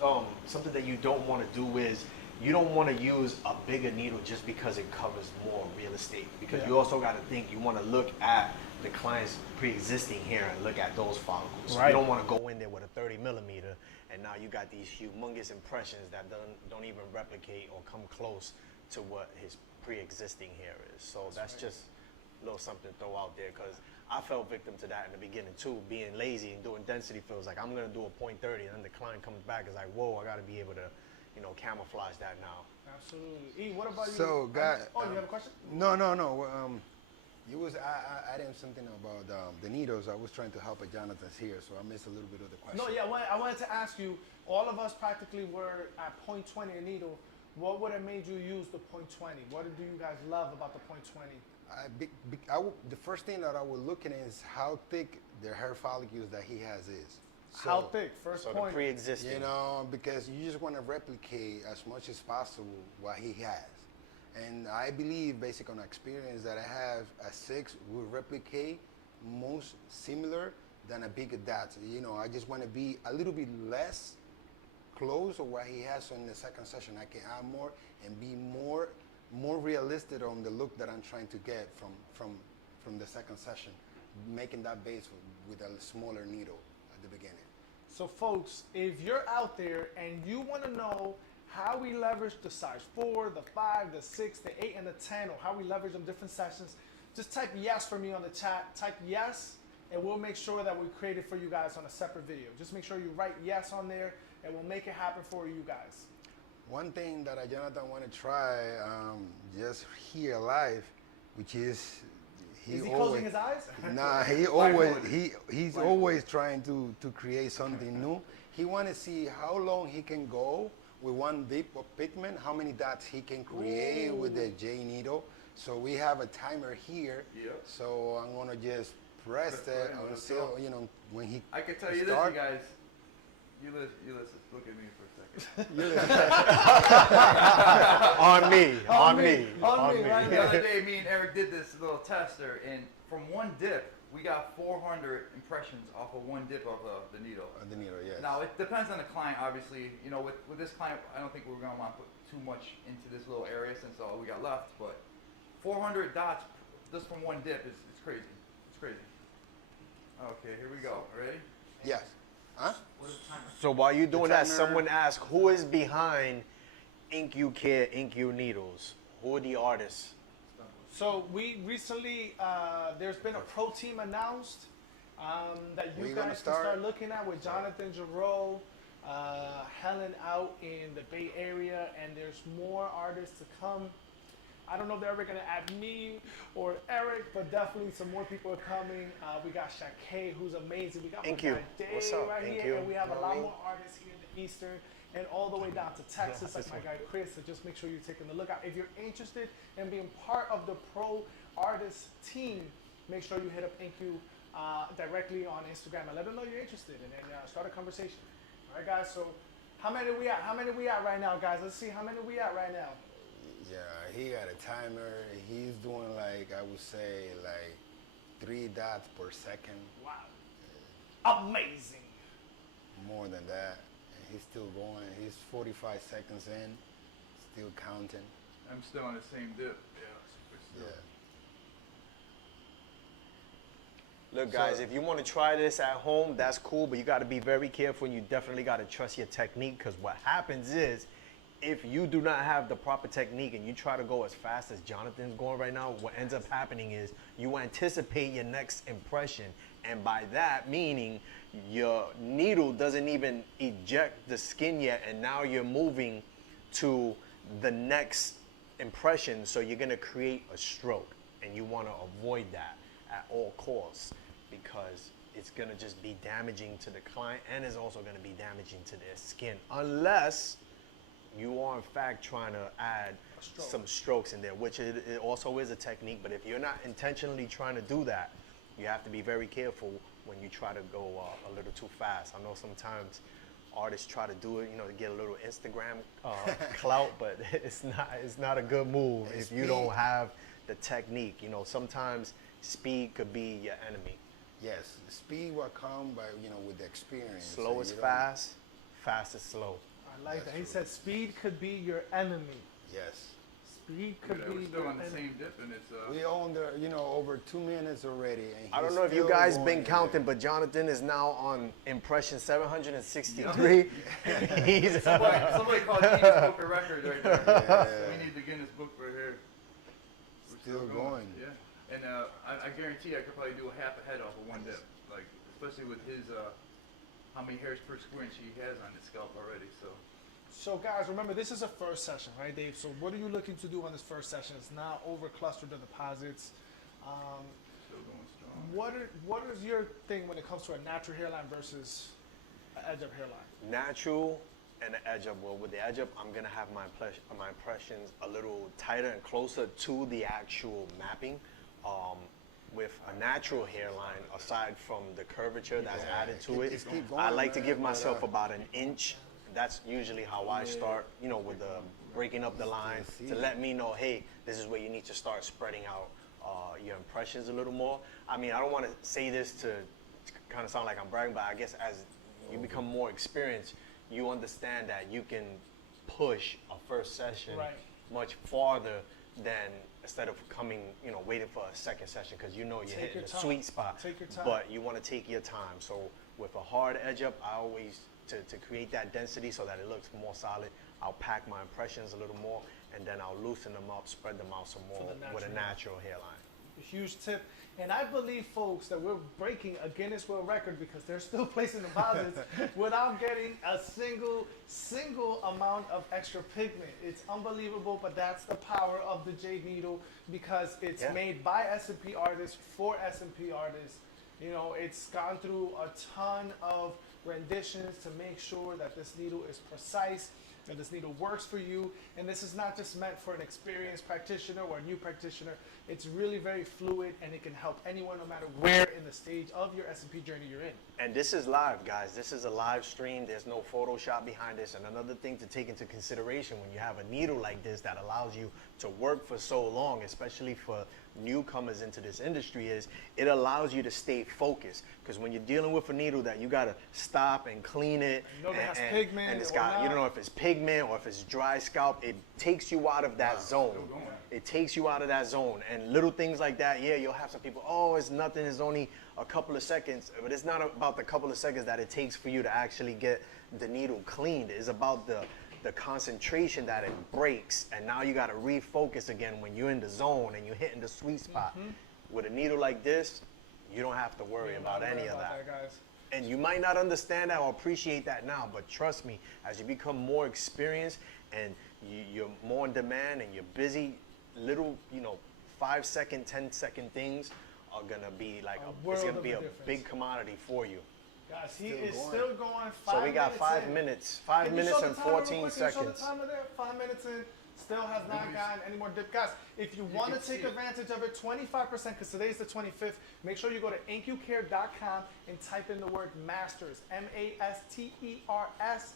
something that you don't want to do is you don't want to use a bigger needle just because it covers more real estate. Because you also got to think, you want to look at the client's pre-existing hair and look at those follicles. Right. You don't want to go in there with a 30 millimeter and now you got these humongous impressions that don't even replicate or come close to what his pre-existing hair is. So that's just a little something to throw out there, because I fell victim to that in the beginning too, being lazy and doing density fills. Like, I'm going to do a .30, and then the client comes back is like, whoa, I got to be able to, you know, camouflage that now. Absolutely. E, what about you? So, guy, you have a question? No. You was adding something about the needles. I was trying to help Jonathan's here, so I missed a little bit of the question. No, yeah, I wanted to ask you, all of us practically were at .20 a needle. What would have made you use the .20? What do you guys love about the .20? The first thing that I would look at is how thick the hair follicles that he has is. How thick? First So the point. pre-existing. You know, because you just want to replicate as much as possible what he has. And I believe, based on experience, that I have a 6 will replicate most similar than a bigger dot. You know, I just want to be a little bit less close to what he has. So in the second session, I can add more and be more realistic on the look that I'm trying to get from the second session, making that base with a smaller needle at the beginning. So folks, if you're out there and you want to know how we leverage the size 4, the 5, the 6, the 8, and the 10, or how we leverage them different sessions, just type yes for me on the chat. Type yes, and we'll make sure that we create it for you guys on a separate video. Just make sure you write yes on there, and we'll make it happen for you guys. One thing that Jonathan want to try just here live, which is Is he closing his eyes? Nah, he's always trying to create something new. He want to see how long he can go with one dip of pigment, how many dots he can create with the J needle. So we have a timer here. Yep. So I'm gonna just press it until when he. I can tell you start. this, you guys. You listen. Look at me for a second. On me. Right The now. other day, me and Eric did this little tester, and from one dip, we got 400 impressions off of one dip of the needle. The needle, yes. Now, it depends on the client, obviously. You know, with this client, I don't think we're going to want to put too much into this little area since all we got left, but 400 dots just from one dip is crazy. It's crazy. Okay, here we go. Ready? Yes. Huh? So while you're doing that, timer- someone asked, who is behind Ink You Care, Ink You Needles? Who are the artists? So we recently, there's been a pro team announced that you We're gonna guys can start- start looking at with Jonathan Gerow, Helen out in the Bay Area, and there's more artists to come. I don't know if they're ever gonna add me or Eric, but definitely some more people are coming. We got Shakay, who's amazing. We got Thank my you. guy Dave What's up? right Thank here, you. and we have a Know lot me? more artists here in the Eastern and all the way down to Texas, like my guy Chris. So just make sure you're taking a look out. If you're interested in being part of the pro artist team, make sure you hit up InkU directly on Instagram and let them know you're interested, and then start a conversation. All right, guys. So how many we at? How many we at right now, guys? Let's see how many we at right now. Yeah, he got a timer. He's doing like, I would say, like 3 dots per second. Wow. Amazing. More than that. And he's still going. He's 45 seconds in, still counting. I'm still on the same dip. Yeah. Yeah. Look, guys, if you want to try this at home, that's cool, but you got to be very careful, and you definitely got to trust your technique, because what happens is, if you do not have the proper technique and you try to go as fast as Jonathan's going right now, what ends up happening is you anticipate your next impression, and by that meaning your needle doesn't even eject the skin yet, and now you're moving to the next impression, so you're going to create a stroke, and you want to avoid that at all costs, because it's going to just be damaging to the client, and it's also going to be damaging to their skin, unless you are in fact trying to add some strokes in there, which it also is a technique. But if you're not intentionally trying to do that, you have to be very careful when you try to go a little too fast. I know sometimes artists try to do it, you know, to get a little Instagram clout, but it's not a good move if you don't have the technique. You know, sometimes speed could be your enemy. Yes, speed will come by, with the experience. Slow So is you don't- fast, fast is slow. I like that. That's He true. said speed could be your enemy. Yes. Speed could Yeah, be we're still your on the enemy. same dip, and it's We own over 2 minutes already. And I don't he's know if you still guys going been in counting, there. but Jonathan is now on impression 763. He's somebody called Guinness Book of Records right there. Yeah. We need the Guinness Book right here. We're Still going. Yeah. And I guarantee I could probably do a half a head off of one dip, like especially with his how many hairs per square inch he has on his scalp already. So guys, remember this is a first session, right, Dave? So what are you looking to do on this first session? It's not over cluster the deposits. Still going strong. What is your thing when it comes to a natural hairline versus an edge up hairline? Natural and the edge up. Well, with the edge up, I'm gonna have my impressions a little tighter and closer to the actual mapping. With a natural hairline, aside from the curvature that's added to it, just keep going, I like to man, give but, myself about an inch. That's usually how I start, you know, with the breaking up the line to let me know, hey, this is where you need to start spreading out your impressions a little more. I mean, I don't want to say this to kind of sound like I'm bragging, but I guess as you become more experienced, you understand that you can push a first session Right. much farther than instead of coming, you know, waiting for a second session because you know you're Take hitting your the time. sweet spot. Take your time. But you want to take your time. So with a hard edge up, I always to create that density so that it looks more solid. I'll pack my impressions a little more, and then I'll loosen them up, spread them out some more the with a natural. natural hairline. A huge tip. And I believe, folks, that we're breaking a Guinness World Record because they're still placing deposits without getting a single amount of extra pigment. It's unbelievable, but that's the power of the Jade Needle because it's Yeah. made by S&P artists for S&P artists. You know, it's gone through a ton of renditions to make sure that this needle is precise, that this needle works for you, and this is not just meant for an experienced practitioner or a new practitioner. It's really very fluid, and it can help anyone no matter where in the stage of your S&P journey you're in. And this is live, guys. This is a live stream. There's no Photoshop behind this. And another thing to take into consideration when you have a needle like this that allows you to work for so long, especially for newcomers into this industry, is it allows you to stay focused. Because when you're dealing with a needle that you got to stop and clean it, You know that has pigment and it's or got, you not. don't know if it's pigment or if it's dry scalp, it takes you out of that zone. going. It takes you out of that zone. And little things like that, yeah, you'll have some people, oh, it's nothing, it's only a couple of seconds. But it's not about the couple of seconds that it takes for you to actually get the needle cleaned. It's about the concentration that it breaks. And now you got to refocus again when you're in the zone and you're hitting the sweet spot. With a needle like this, you don't have to worry about Don't any worry of about that. guys. And you might not understand that or appreciate that now, but trust me, as you become more experienced and you're more in demand and you're busy, little, 5-second, 10-second things are gonna be like world it's gonna of be a a difference. big commodity for you. Guys, he Still is going. still going. So we got 5 in. minutes, 5 Can you minutes show and the timer real 14 quick? Can you show seconds. the timer there? 5 minutes in. Still has not gotten any more dip. Guys, if you want to can take see it. advantage of it, 25%, because today's the 25th, make sure you go to inqcare.com and type in the word masters, MASTERS.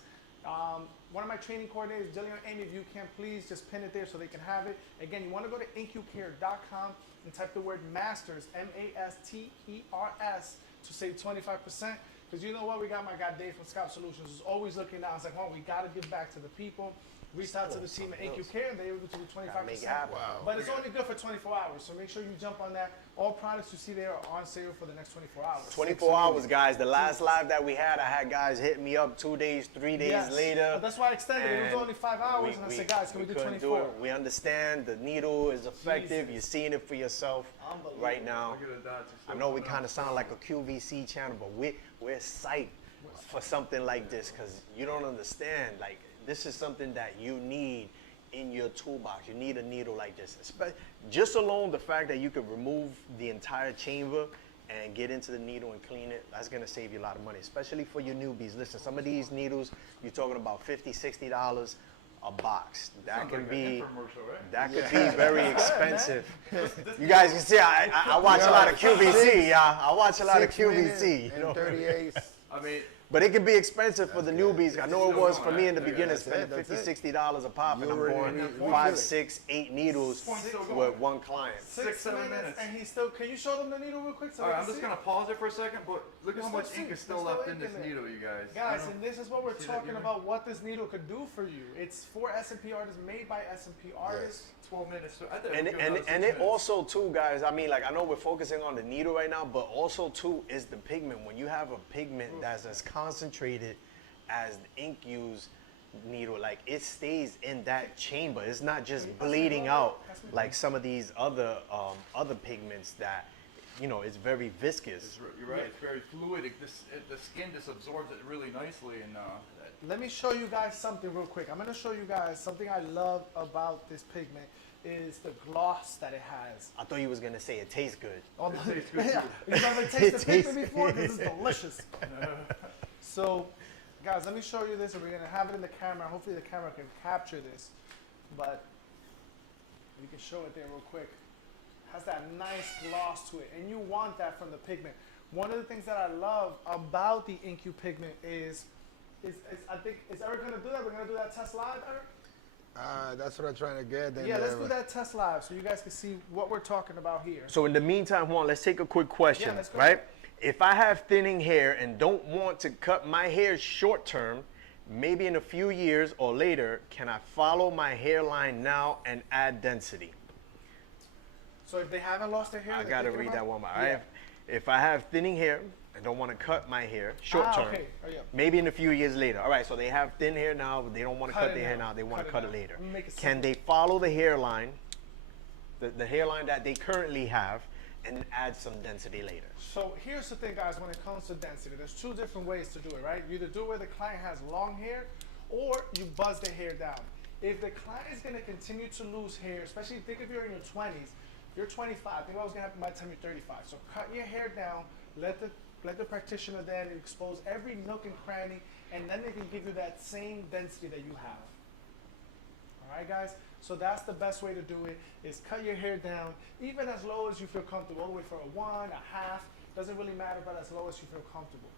One of my training coordinators, Jillian or Amy, if you can, please just pin it there so they can have it. Again, you want to go to inqcare.com and type the word masters, MASTERS, to save 25%. Because you know what? We got my guy Dave from Scalp Solutions who's always looking down. It's like, well, we got to give back to the people. Reached out to the team at AQ Care and they were able to do 25%. Gotta make it happen. Wow. But it's only good for 24 hours. So make sure you jump on that. All products you see there are on sale for the next 24 hours. 24 hours, guys. The last live that we had, I had guys hitting me up 2 days, 3 days Yes. later. That's why I extended it. It was And only 5 hours. And I said, guys, can we do couldn't 24? it. We understand the needle is effective. Jesus. You're seeing it for yourself Unbelievable. right now. Look at the dots. I know we kind of sound like a QVC channel, but we're psyched for something like this because you don't understand. Like, this is something that you need in your toolbox. You need a needle like this. Just alone the fact that you could remove the entire chamber and get into the needle and clean it, that's gonna save you a lot of money, especially for your newbies. Listen, some of these needles, you're talking about $50, $60 a box. That Sounds could like be, an infomercial, right? that could be very expensive. You guys can see, I watch a lot of QVC, I watch a lot of 6 minutes QVC. You and know? 38. I mean, But it can be expensive for the newbies. I know it was for me in the That's beginning, it, spending that's $50, it. $60 a pop, and You I'm already- going we 5, feel it. 6, 8 needles Point's still with going. one client. 6 7 minutes. And he's still, can you show them the needle real quick? So all they right, can I'm just see gonna it? pause it for a second, but look at how There's much still ink is ink. still There's still left in ink this in there. needle, you guys. Guys, I don't- and this is what we're See that talking here? about, what this needle could do for you. It's for S&P artists, made by S&P artists. 12 minutes. So I thought And we it, were doing and another 6 it minutes. also too, guys, I mean, like, I know we're focusing on the needle right now, but also too is the pigment. When you have a pigment that's as concentrated as the ink used needle, like, it stays in that chamber. It's not just bleeding out like some of these other pigments that, it's very viscous. You're right. It's very fluid. The skin just absorbs it really nicely, and Let me show you guys something real quick. I'm gonna show you guys something I love about this pigment is the gloss that it has. I thought you was gonna say it tastes good. Oh, It tastes good, yeah. too. You've never tasted tastes- pigment before? This is delicious. So, guys, let me show you this, and we're gonna have it in the camera. Hopefully, the camera can capture this, but we can show it there real quick. Has that nice gloss to it, and you want that from the pigment. One of the things that I love about the InQ pigment is I think, is Eric gonna do that? We're gonna do that test live, Eric? That's what I'm trying to get. Then Yeah, let's do that test live so you guys can see what we're talking about here. So in the meantime, Juan, let's take a quick question, Yeah, let's go. right? If I have thinning hair and don't want to cut my hair short term, maybe in a few years or later, can I follow my hairline now and add density? So if they haven't lost their hair, I they're gotta thinking read about- that one more. Yeah. If I have thinning hair and don't want to cut my hair short term, okay. Oh, yeah. maybe in a few years later. All right, so they have thin hair now, but they don't want to Cut cut it their hair now. now. They want to Cut cut it it now. later. Make it Can simple. they follow the hairline, the hairline that they currently have, and add some density later? So here's the thing, guys, when it comes to density, there's two different ways to do it, right? You either do it where the client has long hair or you buzz the hair down. If the client is gonna continue to lose hair, especially think if you're in your 20s, you're 25, think about what's gonna happen by the time you're 35. So cut your hair down, let the practitioner then expose every nook and cranny, and then they can give you that same density that you have. All right, guys? So that's the best way to do it, is cut your hair down, even as low as you feel comfortable, all the way for a 1, a half, doesn't really matter, but as low as you feel comfortable.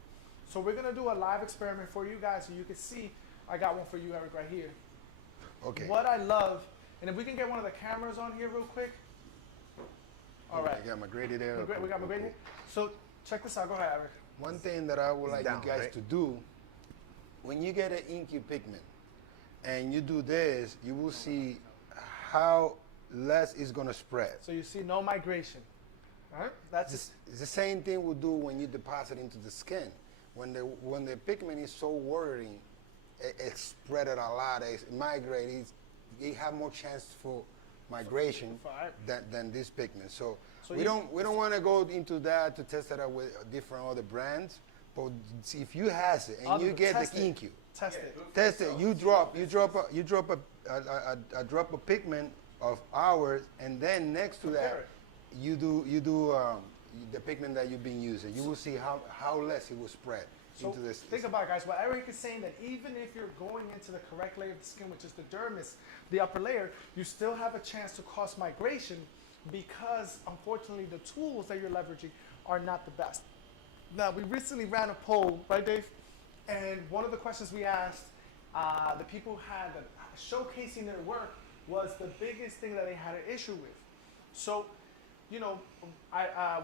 So we're gonna do a live experiment for you guys so you can see. I got one for you, Eric, right here. Okay. What I love, and if we can get one of the cameras on here real quick. All right. I got my graded hair. We got my great here. So check this out, go ahead, Eric. One thing that I would like down, you guys right? to do, when you get an InQ pigment and you do this, you will see how less it's gonna spread. So you see no migration. All right, that's It's the same thing we do when you deposit into the skin. When the pigment is so watering, it spread it a lot, it migrates, you have more chance for migration Fine. than this pigment. So So we you- don't want to go into that to test it out with different other brands. But see if you has it and Other- you get test the it. InQ, Test it. test it. You drop a drop of pigment of ours, and then next to Compare that, it. you do the pigment that you've been using. You will see how less it will spread So into this. think about it, guys. What Eric is saying, that even if you're going into the correct layer of the skin, which is the dermis, the upper layer, you still have a chance to cause migration because, unfortunately, the tools that you're leveraging are not the best. Now, we recently ran a poll, right, Dave? And one of the questions we asked, the people who had that showcasing their work was the biggest thing that they had an issue with. So, you know,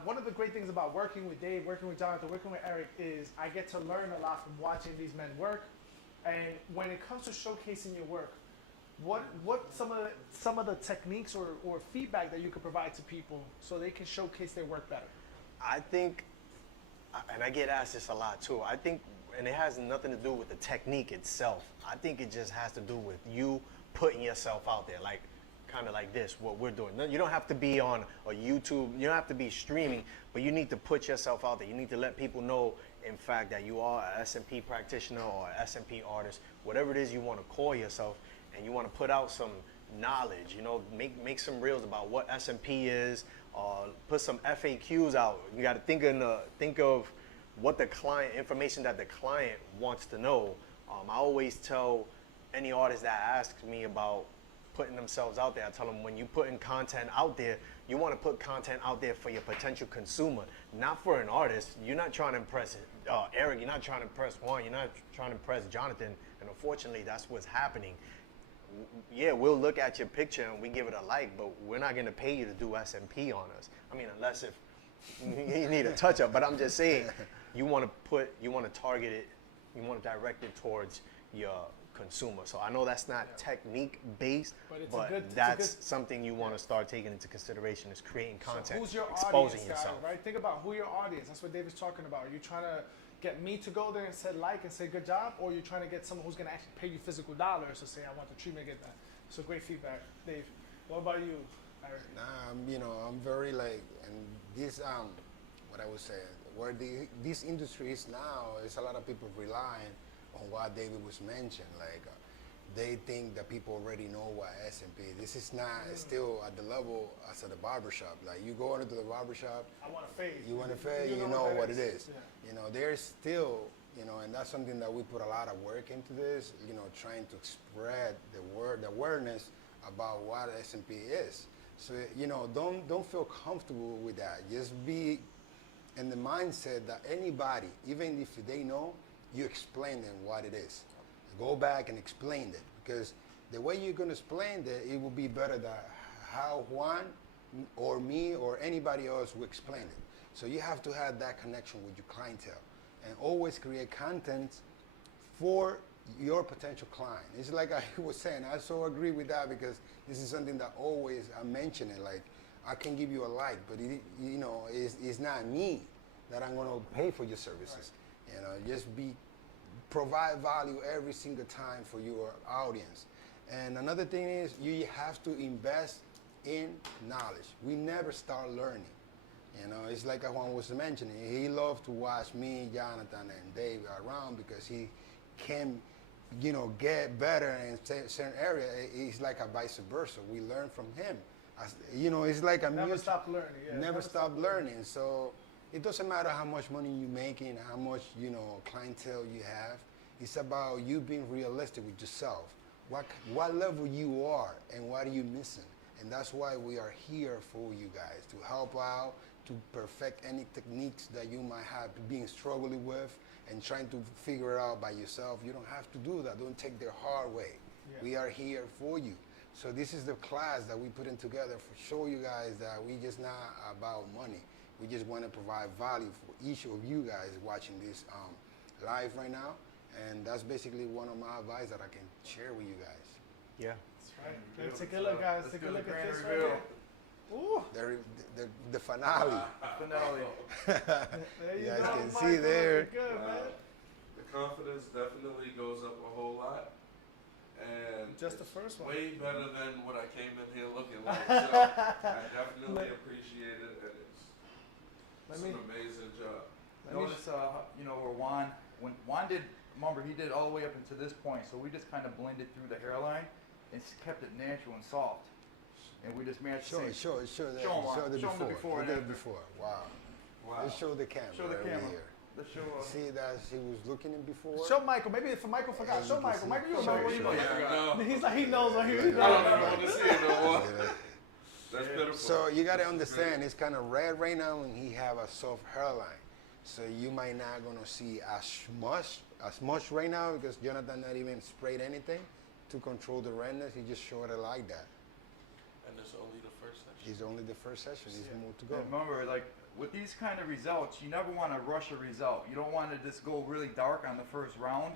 one of the great things about working with Dave, working with Jonathan, working with Eric is I get to learn a lot from watching these men work. And when it comes to showcasing your work, what some of the techniques or feedback that you could provide to people so they can showcase their work better? I think, and I get asked this a lot too, I think, and it has nothing to do with the technique itself. I think it just has to do with you putting yourself out there, like kind of like this, what we're doing. You don't have to be on a YouTube, you don't have to be streaming, but you need to put yourself out there. You need to let people know, in fact, that you are an S&P practitioner or an S&P artist, whatever it is you want to call yourself, and you want to put out some knowledge, you know, make some reels about what S&P is, put some FAQs out. You got to think of what the client, information that the client wants to know. I always tell any artist that asks me about putting themselves out there, I tell them, when you putting content out there, you want to put content out there for your potential consumer, not for an artist. You're not trying to impress Eric, you're not trying to impress Juan, you're not trying to impress Jonathan, and unfortunately that's what's happening. Yeah, we'll look at your picture and we give it a like, but we're not going to pay you to do S&P on us. I mean, unless if you need a touch up, but I'm just saying, you want to target it, you want to direct it towards your consumer. So I know that's not technique based, But it's but a good- that's something you want to start taking into consideration, is creating content, So who's your exposing audience, yourself. guys, right? Think about who your audience. That's what David's talking about. Are you trying to get me to go there and say like and say good job, or are you trying to get someone who's going to actually pay you physical dollars to say I want the treatment, get that? So great feedback, Dave. What about you, Eric? Nah, I'm very like, and this what I would say, where this industry is now, is a lot of people relying on what David was mentioned, like they think that people already know what SMP. This is not still at the level as at the barbershop. Like you go into the barbershop, I want to fade. you want to fade, you know what it is. Yeah. You know, there's still, you know, and that's something that we put a lot of work into this, you know, trying to spread the awareness about what SMP is. So, you know, don't feel comfortable with that. Just be in the mindset that anybody, even if they know, you explain them what it is. Go back and explain it, because the way you're going to explain it, it will be better than how Juan or me or anybody else will explain it. So you have to have that connection with your clientele and always create content for your potential client. It's like I was saying, I so agree with that, because this is something that always I mention it. Like, I can give you a like, but it, you know, it's not me that I'm going to pay for your services. Right. You know, just provide value every single time for your audience. And another thing is, you have to invest in knowledge. We never start learning. You know, it's like Juan was mentioning. He loved to watch me, Jonathan, and Dave around, because he can, you know, get better in certain area. It's like a vice versa. We learn from him. You know, it's like a Never stop learning. Yeah, never stop learning. So it doesn't matter how much money you're making, how much, you know, clientele you have. It's about you being realistic with yourself. What level you are and what are you missing? And that's why we are here for you guys, to help out, to perfect any techniques that you might have been struggling with and trying to figure it out by yourself. You don't have to do that. Don't take the hard way. Yeah. We are here for you. So this is the class that we put in together for show you guys that we just not about money. We just want to provide value for each of you guys watching this live right now. And that's basically one of my advice that I can share with you guys. Yeah. That's right. Let's take a look, guys. Take a look at this right here. Ooh. The finale. Finale. There you guys go, can Michael. see there. Looking good, man. The confidence definitely goes up a whole lot. And Just the first one. way better than what I came in here looking like. So I definitely appreciate it, and it's an amazing job. Notice, you know, when Juan did, remember, he did all the way up into this point, so we just kind of blended through the hairline and kept it natural and soft. And we just matched Show the before. and Show the after. before. Wow. Wow. Let's show the camera. Show the right camera. here. Let's show. See that he was looking in before. Show Michael. Maybe if Michael forgot. Yeah, Show you can Michael. see. Michael, you remember what he Yeah, I know. He's like, he knows what he was I doing. don't ever want to see it no more. Yeah. That's pitiful. So you got to understand, it's kind of red right now, and he have a soft hairline. So you might not gonna see as much right now, because Jonathan not even sprayed anything to control the redness. He just showed it like that. And it's only the first session. It's only the first session. There's more to go. And remember, like with these kind of results, you never want to rush a result. You don't want to just go really dark on the first round.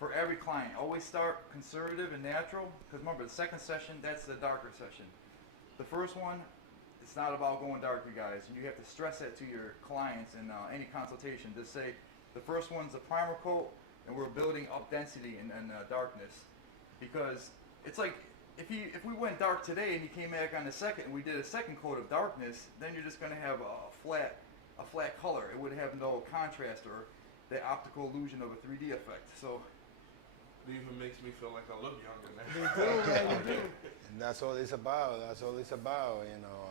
For every client, always start conservative and natural. Because remember, the second session, that's the darker session. The first one, it's not about going dark, you guys. You have to stress that to your clients in any consultation. Just say the first one's a primer coat, and we're building up density and darkness. Because it's like if we went dark today and he came back on the second and we did a second coat of darkness, then you're just going to have a flat color. It would have no contrast or the optical illusion of a 3D effect. So It even makes me feel like I look younger now. You do. And that's all it's about. That's all it's about. You know,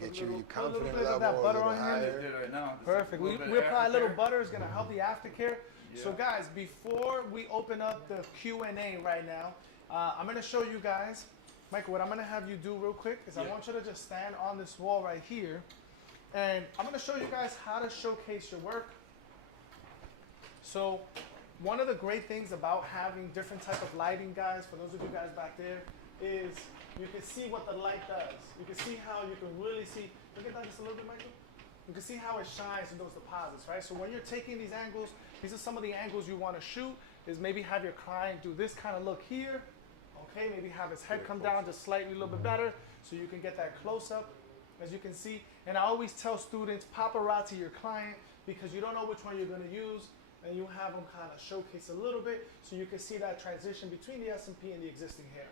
get A little- your confidence bit of level that a butter little on here. just higher. did it right now. Just Perfect. a We little bit of apply a little aftercare. butter. It's gonna help the aftercare. So Yeah. guys, before we open up the Q&A right now, I'm gonna show you guys, Michael, what I'm gonna have you do real quick is I Yeah. want you to just stand on this wall right here, and I'm gonna show you guys how to showcase your work. So one of the great things about having different type of lighting, guys, for those of you guys back there, is you can see what the light does. You can see how you can really see. Look at that just a little bit, Michael. You can see how it shines in those deposits, right? So when you're taking these angles, these are some of the angles you want to shoot, is maybe have your client do this kind of look here, okay? Maybe have his head come down just slightly a little bit better so you can get that close up, as you can see. And I always tell students, paparazzi your client, because you don't know which one you're going to use, and you have them kind of showcase a little bit so you can see that transition between the S&P and the existing hair.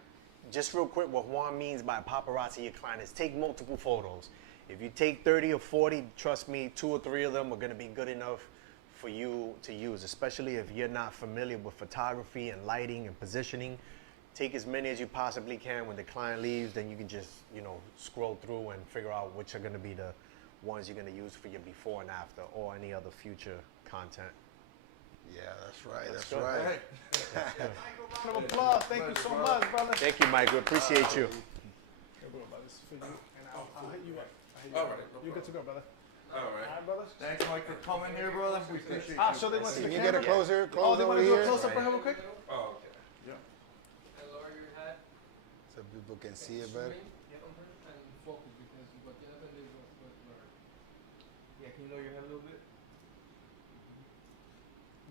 Just real quick, what Juan means by paparazzi your client is take multiple photos. If you take 30 or 40, trust me, 2 or 3 of them are going to be good enough for you to use, especially if you're not familiar with photography and lighting and positioning. Take as many as you possibly can. When the client leaves, then you can just, you know, scroll through and figure out which are going to be the ones you're going to use for your before and after or any other future content. Yeah, that's right. That's good. right. Round of applause. Thank you so much, brother. Thank you, Mike. We appreciate you. Here, bro, brother. This is for you, and I'll hit you up. All right, no You're good to go, brother. All All right. right, brothers. Thanks, Mike, for coming here, brother. We appreciate Ah, you. so they want to see Can the you camera? get a closer Oh, they over want to do a here? close up for him real quick? Oh, okay. Yeah. And lower your head. So people can see it better. And focus because what you have to do is what blur. Yeah, can you lower your head a little bit?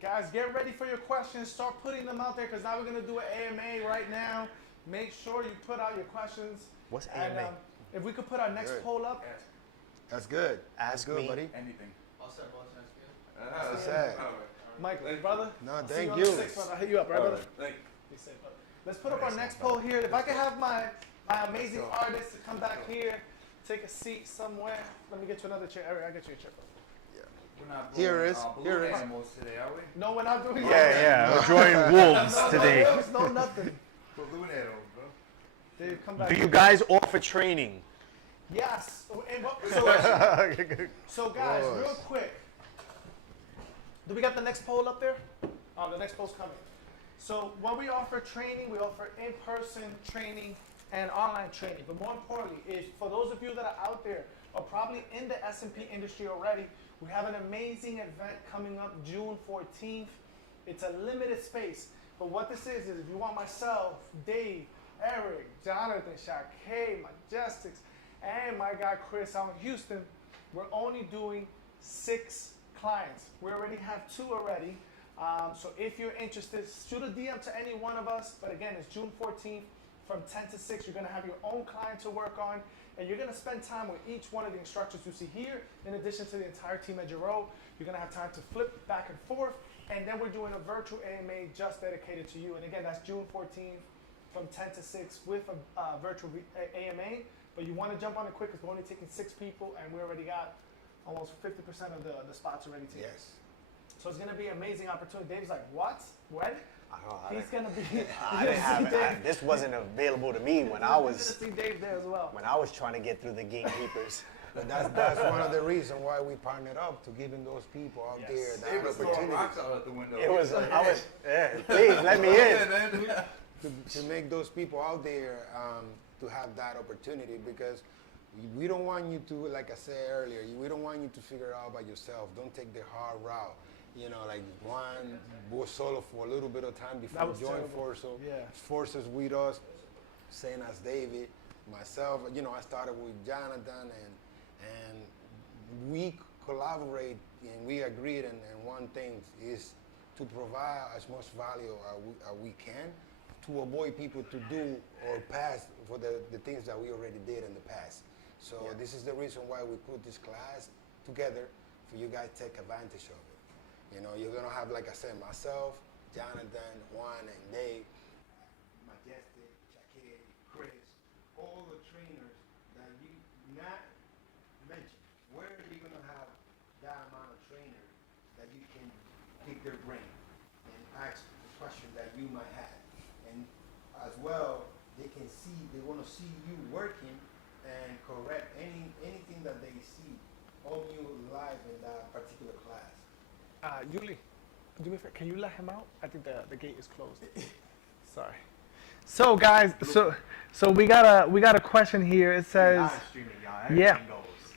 Guys, get ready for your questions. Start putting them out there because now we're going to do an AMA right now. Make sure you put out your questions. What's And, AMA? if we could put our next Good. poll up. Ask That's good. That's Ask good, me. buddy. anything. I'll start watching that scale. That's it. All right. Michael, brother. No, I'll see thank on you. the 6th, brother. I'll hit you up, right, brother? Thank you. Be safe, brother. Let's put up our next poll here. If I could have my amazing artists to come back here, take a seat somewhere. Let me get you another chair. Eric, I'll get you a chair, brother. We're not Here blowing, is- blue here is. animals today, are we? No, we're not doing We're drawing wolves No, today. No, wolves, no nothing. Blue animals, bro. Dave, come back. Do you guys offer training? Yes. So guys, course. real quick. Do we got the next poll up there? Oh, the next poll's coming. So what we offer training, we offer in-person training and online training. But more importantly, is for those of you that are out there or probably in the S&P industry already, we have an amazing event coming up June 14th. It's a limited space. But what this is if you want myself, Dave, Eric, Jonathan, Shakay, Majestics, and my guy Chris out in Houston, we're only doing 6 clients. We already have 2 already. So if you're interested, shoot a DM to any one of us. But again, it's June 14th from 10 to 6. You're going to have your own client to work on. And you're going to spend time with each one of the instructors you see here. In addition to the entire team at Gerow, you're going to have time to flip back and forth. And then we're doing a virtual AMA just dedicated to you. And again, that's June 14th from 10 to 6 with a virtual AMA. But you want to jump on it quick because we're only taking 6 people. And we already got almost 50% of the spots already taken. Yes. So it's going to be an amazing opportunity. Dave's like, what? When? I don't know. He's going to be. I didn't have it. This wasn't available to me when I You're was going to see Dave there as well. trying to get through the gatekeepers. But that's one of the reasons why we partnered up to giving those people out Yes. there They that were throwing rocks opportunity out at the window. It was. Please let me in. to make those people out there to have that opportunity because we don't want you to, like I said earlier, we don't want you to figure it out by yourself. Don't take the hard route. You know, like Juan was solo for a little bit of time before That was he joined terrible. Forces with us, same as David, myself. You know, I started with Jonathan, and we collaborate and we agreed. And one thing is to provide as much value as we can to avoid people to do or pass for the things that we already did in the past. So this is the reason why we put this class together for you guys to take advantage of it. You know, you're gonna have, like I said, myself, Jonathan, Juan, and Dave, Majestic, Shakir, Chris, all the trainers that you not mentioned. Where are you gonna have that amount of trainers that you can pick their brain and ask the question that you might have? And as well, they want to see you working and correct anything that they see on you live in that particular class. Yuli, do me a favor. Can you let him out? I think the gate is closed. Sorry. So guys, so we got a question here. It says, yeah.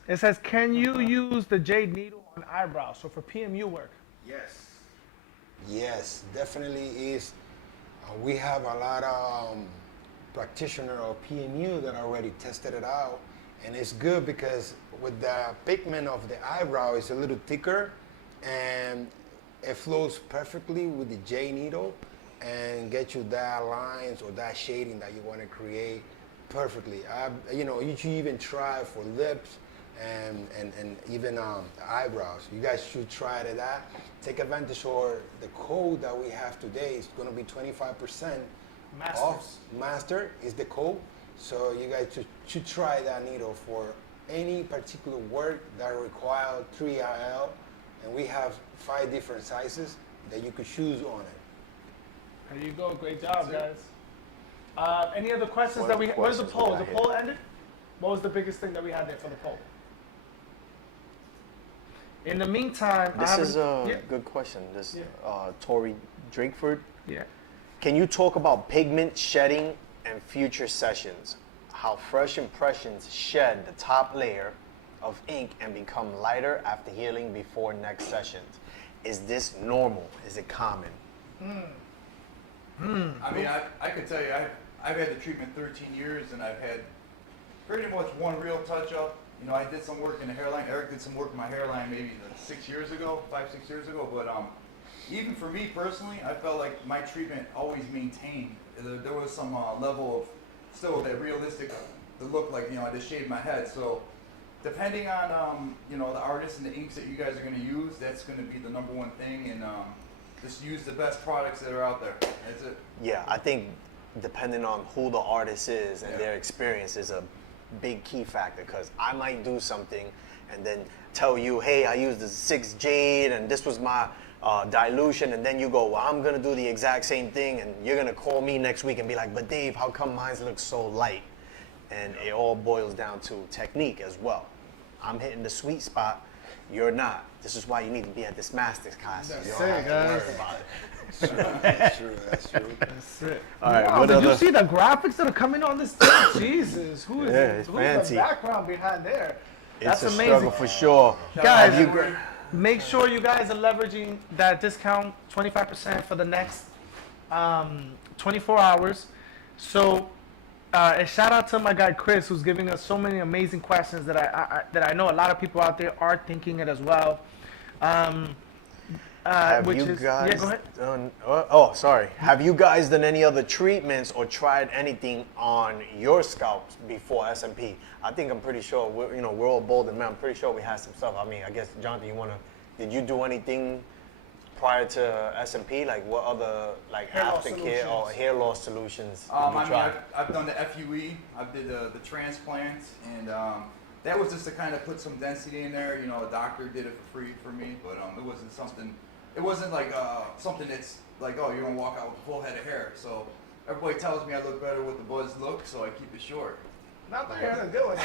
It says, can you use the jade needle on eyebrows? So for PMU work. Yes. Yes, definitely is. We have a lot of practitioners of PMU that already tested it out, and it's good because with the pigment of the eyebrow is a little thicker, and it flows perfectly with the J needle, and get you that lines or that shading that you want to create perfectly. You should even try for lips and even eyebrows. You guys should try that. Take advantage of the code that we have today. It's going to be 25% off. Master is the code. So you guys should try that needle for any particular work that requires 3RL and we have 5 different sizes that you could choose on it. There you go. Great job, guys. Any other questions What that we? Where's the questions we poll? got The here? poll ended. What was the biggest thing that we had there for the poll? In the meantime, I This haven't- is a yeah. good question. This Yeah. Tori Drakeford. Yeah. Can you talk about pigment shedding and future sessions? How fresh impressions shed the top layer of ink and become lighter after healing before next sessions. Is this normal? Is it common? I mean, I could tell you, I've had the treatment 13 years, and I've had pretty much one real touch-up. You know, I did some work in the hairline. Eric did some work in my hairline maybe 6 years ago, 5-6 years ago. But even for me personally, I felt like my treatment always maintained. There was some level of still that realistic, the look like, you know, I just shaved my head. So depending on, you know, the artists and the inks that you guys are going to use, that's going to be the number one thing. And just use the best products that are out there. That's it. Yeah, I think depending on who the artist is and Yeah. their experience is a big key factor, because I might do something and then tell you, hey, I used the 6 jade and this was my dilution, and then you go, well, I'm gonna do the exact same thing, and you're gonna call me next week and be like, but Dave, how come mine looks so light? And it all boils down to technique as well. I'm hitting the sweet spot, you're not. This is why you need to be at this master's class. You don't have to worry about it. That's true. That's true. That's it. All right, Wow, what did you other- see the graphics that are coming on this thing? Jesus, Yeah, it's who's fancy. the background behind there? It's That's a amazing. struggle for sure. Guys, Have you- make sure you guys are leveraging that discount, 25% for the next 24 hours. So, a shout out to my guy Chris, who's giving us so many amazing questions that I know a lot of people out there are thinking it as well. Have Which you is, guys yeah, go ahead. done? Oh, sorry. Have you guys done any other treatments or tried anything on your scalps before SMP? I think I'm pretty sure we're all bold and men. I'm pretty sure we had some stuff. I mean, I guess Jonathan, did you do anything prior to SMP? Like what other Hair loss aftercare or solutions. hair loss solutions did I you mean, try? I've done the FUE, I've did the transplants, and that was just to kind of put some density in there. You know, a doctor did it for free for me, but it wasn't something. It wasn't like something that's like, oh, you're gonna walk out with a full head of hair. So everybody tells me I look better with the buzz look, so I keep it short. Not that you're gonna do it.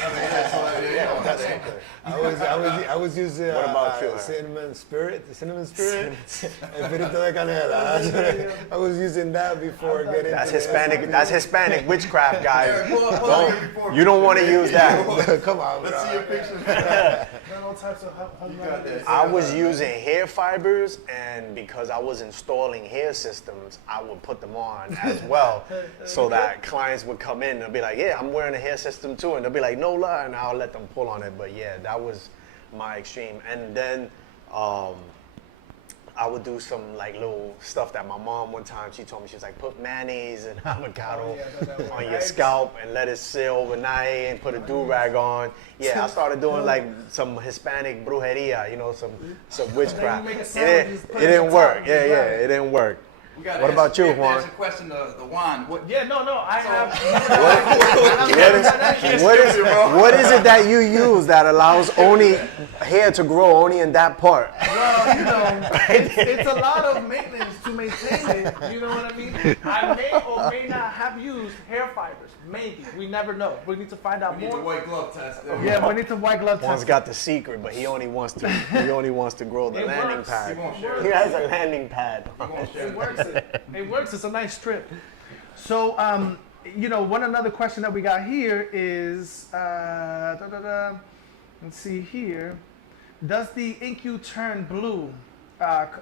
I was using What about you, Aaron? cinnamon spirit, Espíritu de canela. I was using that before getting. That's to the Hispanic. That's Hispanic witchcraft, guys. Eric, pull up your before You don't want to picture, use man. that. Come on, Let's see bro. your picture. There are all types of got that. I was using hair fibers, and because I was installing hair systems, I would put them on as well, so that clients would come in and they'll be like, yeah, I'm wearing a hair system too, and they'll be like, no lie, and I'll let them pull on it. But yeah, that was my extreme. And then I would do some like little stuff that my mom one time, she told me, she was like, put mayonnaise and avocado on your scalp and let it sit overnight and put a do-rag on. Yeah, I started doing like some Hispanic brujeria, some witchcraft. make a It sandwich, didn't, just put it it didn't on work. top, Yeah, just yeah, wrap it. it didn't work. We gotta What about you, we have to Juan? ask a question to the Juan. What? Yeah, no, I have. What is it that you use that allows only hair to grow only in that part? Well, it's a lot of maintenance to maintain it. You know what I mean? I may or may not have used hair fibers. Maybe. We never know. We need to find out We need the more. white glove test. Yeah, we need to white glove Juan's test. got the secret, but he only wants to grow the It landing works. pad. He won't share He it. has a landing pad. He won't share It works. It works. It's a nice strip. So, one another question that we got here is, let's see here. Does the ink turn blue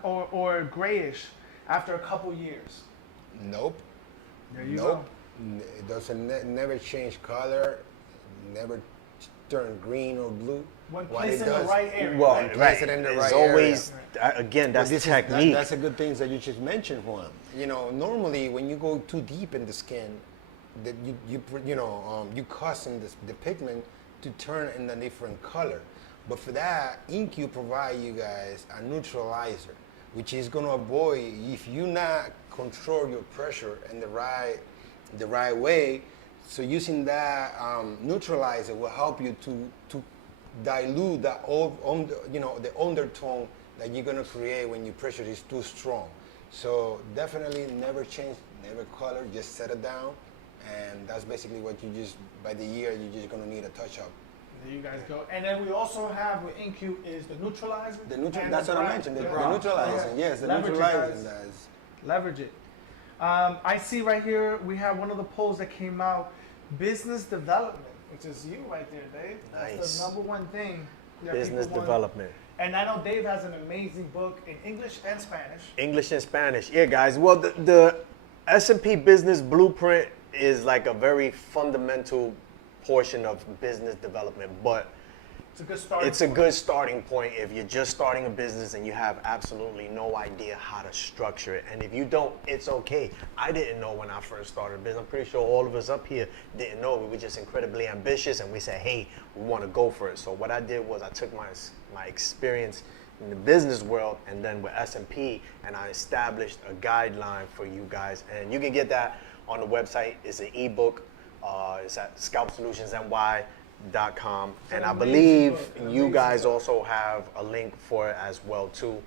or grayish after a couple years? Nope. There you Nope. It doesn't never change color, never turn green or blue. When What placed it in the does- right area. Well, And place right. it in the It's right always again But that's this is- technique. that's a good thing that you just mentioned, Juan. Normally when you go too deep in the skin, that you custom the pigment to turn in a different color. But for that, InQ provide you guys a neutralizer, which is gonna avoid, if you not control your pressure in the right way. So using that neutralizer will help you to dilute the the undertone that you're gonna create when your pressure is too strong. So definitely never change, never color, just set it down, and that's basically what you just, by the year, you're just gonna need a touch up. There you guys go. And then we also have with InQ is the neutralizer. That's what I mentioned, the neutralizing, yes, the Leverage it, neutralizing. guys. That's, Leverage it. I see right here we have one of the polls that came out, business development, which is you right there, Dave. That's Nice. the number one thing. that Business people want. development. And I know Dave has an amazing book in English and Spanish. English and Spanish. Yeah, guys. Well, the S&P Business Blueprint is like a very fundamental portion of business development, but It's a good start. it's a good starting point if you're just starting a business and you have absolutely no idea how to structure it. And if you don't, it's okay. I didn't know when I first started a business. I'm pretty sure all of us up here didn't know. We were just incredibly ambitious and we said, hey, we want to go for it. So what I did was I took my experience in the business world and then with S&P, and I established a guideline for you guys. And you can get that on the website. It's an ebook. It's at scalpsolutionsny.com, and I believe you guys also have a link for it as well too.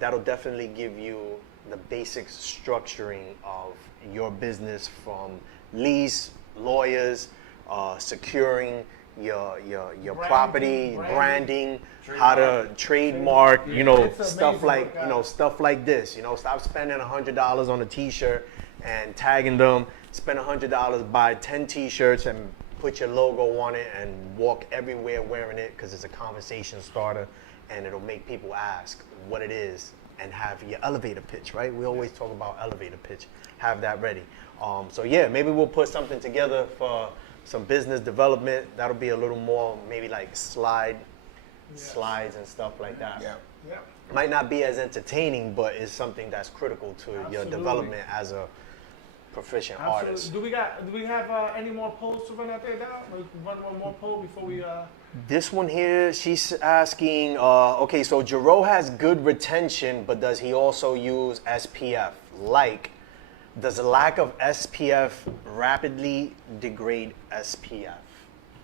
That'll definitely give you the basic structuring of your business, from lease, lawyers, securing your property, branding, how to trademark, stuff like stuff like this. Stop spending $100 on a T-shirt and tagging them. Spend $100, buy 10 T-shirts and put your logo on it and walk everywhere wearing it, because it's a conversation starter and it'll make people ask what it is, and have your elevator pitch, right? We always talk about elevator pitch. Have that ready. So yeah, maybe we'll put something together for some business development. That'll be a little more maybe like slides and stuff like that. yeah. Yeah. Might not be as entertaining, but it's something that's critical to your Absolutely. development as a proficient artist. Do we have any more polls to run out there now? Run one more poll before we This one here, she's asking, okay, so Gerow has good retention, but does he also use SPF? Does a lack of SPF rapidly degrade SPF?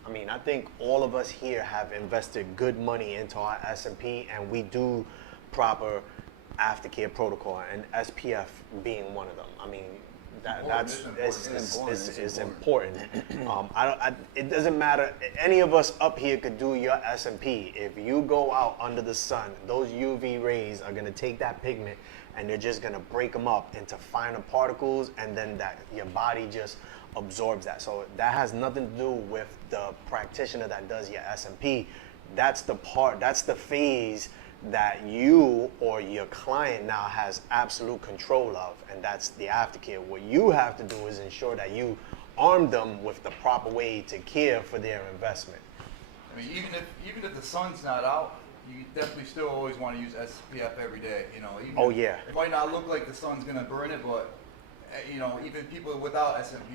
I mean, I think all of us here have invested good money into our S&P, and we do proper aftercare protocol, and SPF being one of them. I mean, that's important. It doesn't matter. Any of us up here could do your S&P. If you go out under the sun, those UV rays are gonna take that pigment and they're just gonna break them up into finer particles, and then your body just absorbs that. So that has nothing to do with the practitioner that does your S&P. That's the phase that you or your client now has absolute control of, and that's the aftercare. What you have to do is ensure that you arm them with the proper way to care for their investment. I mean, even if the sun's not out, you definitely still always want to use SPF every day. Oh, yeah. It might not look like the sun's gonna burn it, but even people without S&P,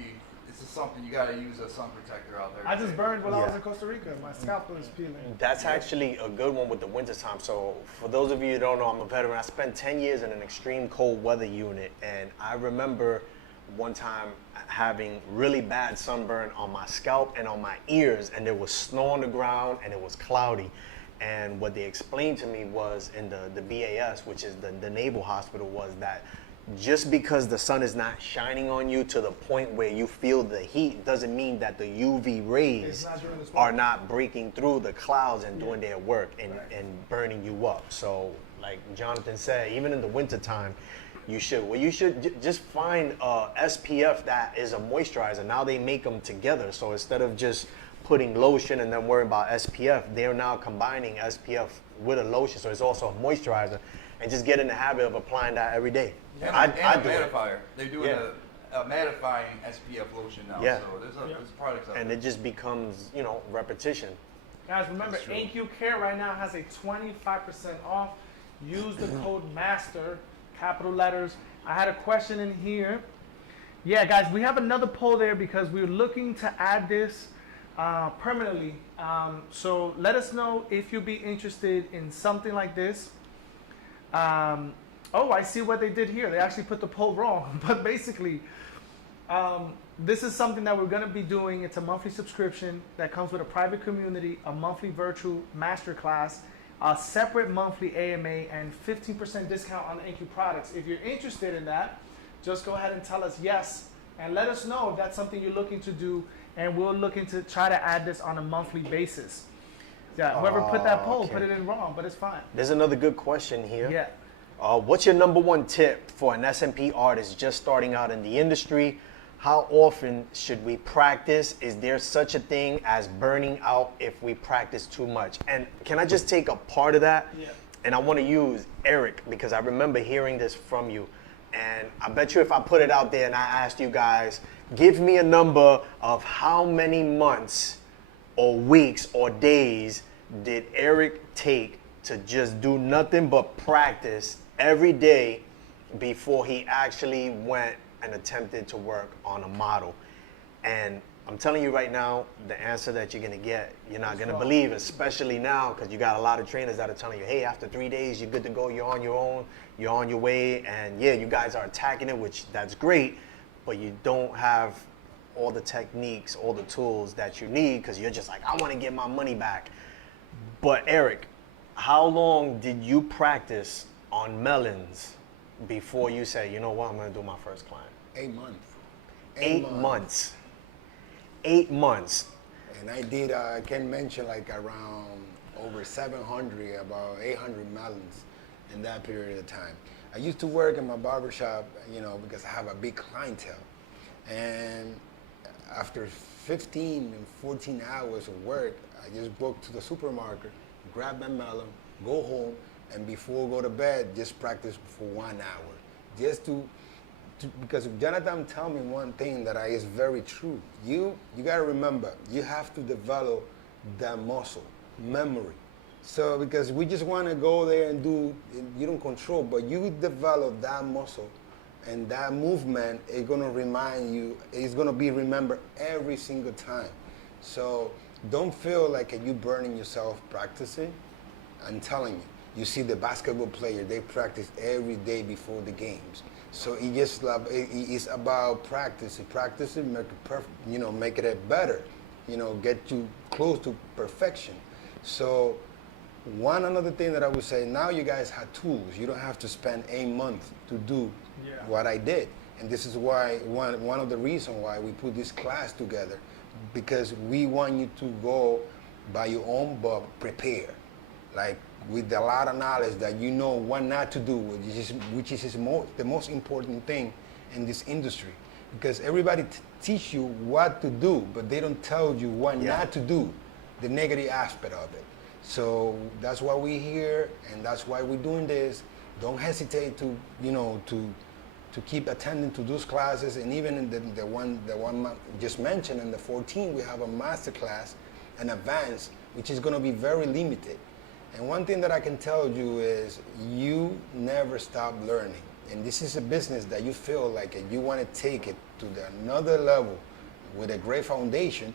it's just something you got to use a sun protector out there. I just burned while I was Yeah. in Costa Rica. My scalp was peeling. That's actually a good one with the wintertime. So for those of you who don't know, I'm a veteran. I spent 10 years in an extreme cold weather unit, and I remember one time having really bad sunburn on my scalp and on my ears, and there was snow on the ground and it was cloudy. And what they explained to me was in the BAS, which is the naval hospital, was that just because the sun is not shining on you to the point where you feel the heat doesn't mean that the UV rays are not breaking through the clouds and doing their work and burning you up. So like Jonathan said, even in the wintertime, you should just find SPF that is a moisturizer. Now they make them together. So instead of just putting lotion and then worrying about SPF, they're now combining SPF with a lotion. So it's also a moisturizer. And just get in the habit of applying that every day. And I a do it. mattifier. They're doing a mattifying SPF lotion now. Yeah. So there's products out And there. it just becomes, repetition. Guys, remember, AQ Care right now has a 25% off. Use the code MASTER, capital letters. I had a question in here. Yeah, guys, we have another poll there because we're looking to add this permanently. So let us know if you'd be interested in something like this. Oh, I see what they did here. They actually put the poll wrong. But basically, this is something that we're going to be doing. It's a monthly subscription that comes with a private community, a monthly virtual masterclass, a separate monthly AMA, and 15% discount on NQ products. If you're interested in that, just go ahead and tell us yes, and let us know if that's something you're looking to do, and we're looking to try to add this on a monthly basis. Yeah, whoever put that poll okay. put it in wrong, but it's fine. There's another good question here. Yeah. What's your number one tip for an SMP artist just starting out in the industry? How often should we practice? Is there such a thing as burning out if we practice too much? And can I just take a part of that? Yeah. And I want to use Eric because I remember hearing this from you. And I bet you if I put it out there and I asked you guys, give me a number of how many months or weeks or days did Eric take to just do nothing but practice every day before he actually went and attempted to work on a model. And I'm telling you right now, the answer that you're gonna get, you're not gonna believe, especially now, because you got a lot of trainers that are telling you, hey, after 3 days, you're good to go, you're on your own, you're on your way, and yeah, you guys are attacking it, which that's great, but you don't have all the techniques, all the tools that you need, because you're just like, I wanna get my money back. But Eric, how long did you practice on melons before you said, you know what, I'm gonna do my first client? 8 months. 8 months. 8 months. And I did, I can mention like around over 700, about 800 melons in that period of time. I used to work in my barbershop, you know, because I have a big clientele. And after 15 and 14 hours of work, I just walk to the supermarket, grab my melon, go home, and before I go to bed, just practice for 1 hour. Just to because Jonathan tell me one thing that is very true. You gotta remember, you have to develop that muscle, memory. So because we just wanna go there and do, you don't control, but you develop that muscle and that movement is gonna remind you, it's gonna be remembered every single time. So don't feel like you burning yourself practicing. I'm telling you, you see the basketball player, they practice every day before the games. So it's about practice. Practice it, make it perfect, you know, make it better, you know, get you close to perfection. So another thing that I would say, now you guys have tools. You don't have to spend 8 months to do what I did. And this is why, one of the reasons why we put this class together, because we want you to go by your own, but prepare. Like with a lot of knowledge that you know what not to do, which is the most important thing in this industry. Because everybody teach you what to do, but they don't tell you what not to do, the negative aspect of it. So that's why we're here, and that's why we're doing this. Don't hesitate to, you know, to keep attending to those classes, and even in the one just mentioned, in the 14, we have a master class, an advanced, which is going to be very limited. And one thing that I can tell you is you never stop learning. And this is a business that you feel like you want to take it to another level with a great foundation.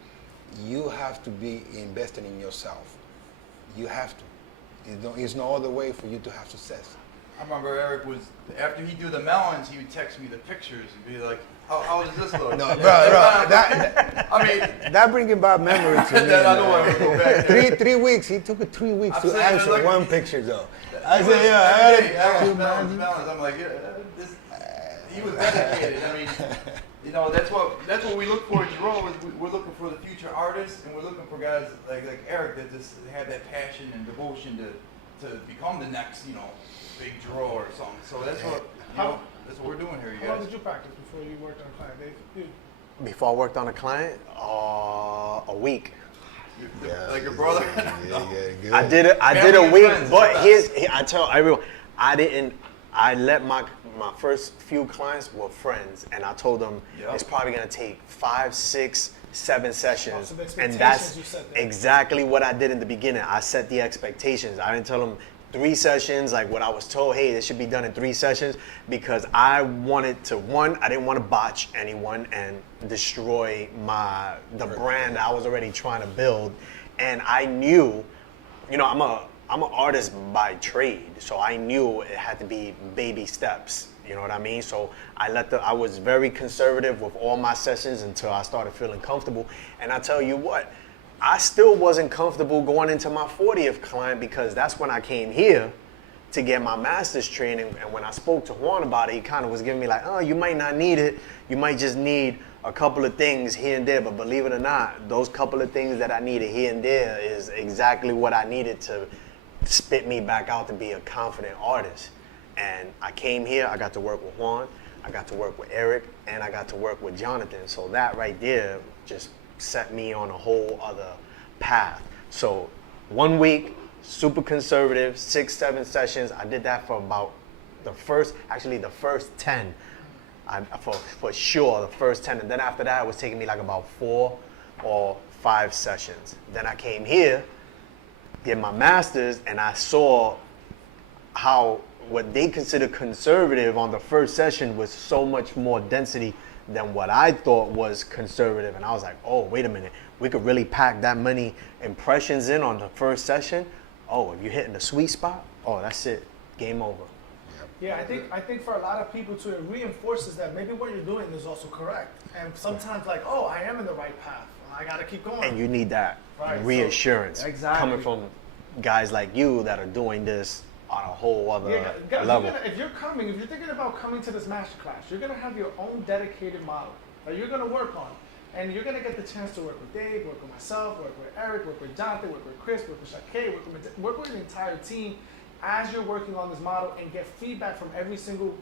You have to be investing in yourself. You have to. There's no other way for you to have success. I remember Eric was, after he do the melons, he would text me the pictures and be like, how does this look? No, bro, that bringing back memory to me. I don't want to go back there. 3 weeks. He took it 3 weeks to saying, answer like, one picture though. I said, yeah, melons. I'm like, he was dedicated. I mean, you know, that's what we look for at Gerow. We're looking for the future artists, and we're looking for guys like Eric that just have that passion and devotion to become the next, you know, big Gerow or something. So that's what, you know, that's what we're doing here, you How long guys. did you practice before you worked on a client, Dave? Before I worked on a client, a week. Like your brother. Good. I did a Family week, and friends, but that's I tell everyone, I let my first few clients were friends, and I told them it's probably gonna take 5, 6, 7 sessions, So the and expectations that's you set there. exactly what I did in the beginning. I set the expectations. I didn't tell them 3 sessions, like what I was told, hey, this should be done in 3 sessions, because I wanted to, I didn't want to botch anyone and destroy the brand I was already trying to build. And I knew, you know, I'm an artist by trade, so I knew it had to be baby steps. You know what I mean? So I was very conservative with all my sessions until I started feeling comfortable. And I tell you what, I still wasn't comfortable going into my 40th client because that's when I came here to get my master's training. And when I spoke to Juan about it, he kind of was giving me like, oh, you might not need it. You might just need a couple of things here and there. But believe it or not, those couple of things that I needed here and there is exactly what I needed to spit me back out to be a confident artist. And I came here, I got to work with Juan, I got to work with Eric, and I got to work with Jonathan. So that right there just set me on a whole other path. So 1 week, super conservative, 6-7 sessions. I did that for about the first 10. For sure, the first 10. And then after that, it was taking me like about 4 or 5 sessions. Then I came here, did my master's, and I saw how what they consider conservative on the first session was so much more density than what I thought was conservative. And I was like, oh, wait a minute. We could really pack that many impressions in on the first session. Oh, if you're hitting the sweet spot, oh, that's it. Game over. Yeah, I think for a lot of people too, it reinforces that maybe what you're doing is also correct. And sometimes like, oh, I am in the right path. I gotta keep going. And you need that Right, reassurance so- exactly. coming from guys like you that are doing this on a whole other Yeah, guys, level. if you're thinking about coming to this masterclass, you're gonna have your own dedicated model that you're gonna work on. And you're gonna get the chance to work with Dave, work with myself, work with Eric, work with Jonathan, work with Chris, work with Shakay, work with the entire team as you're working on this model and get feedback from every single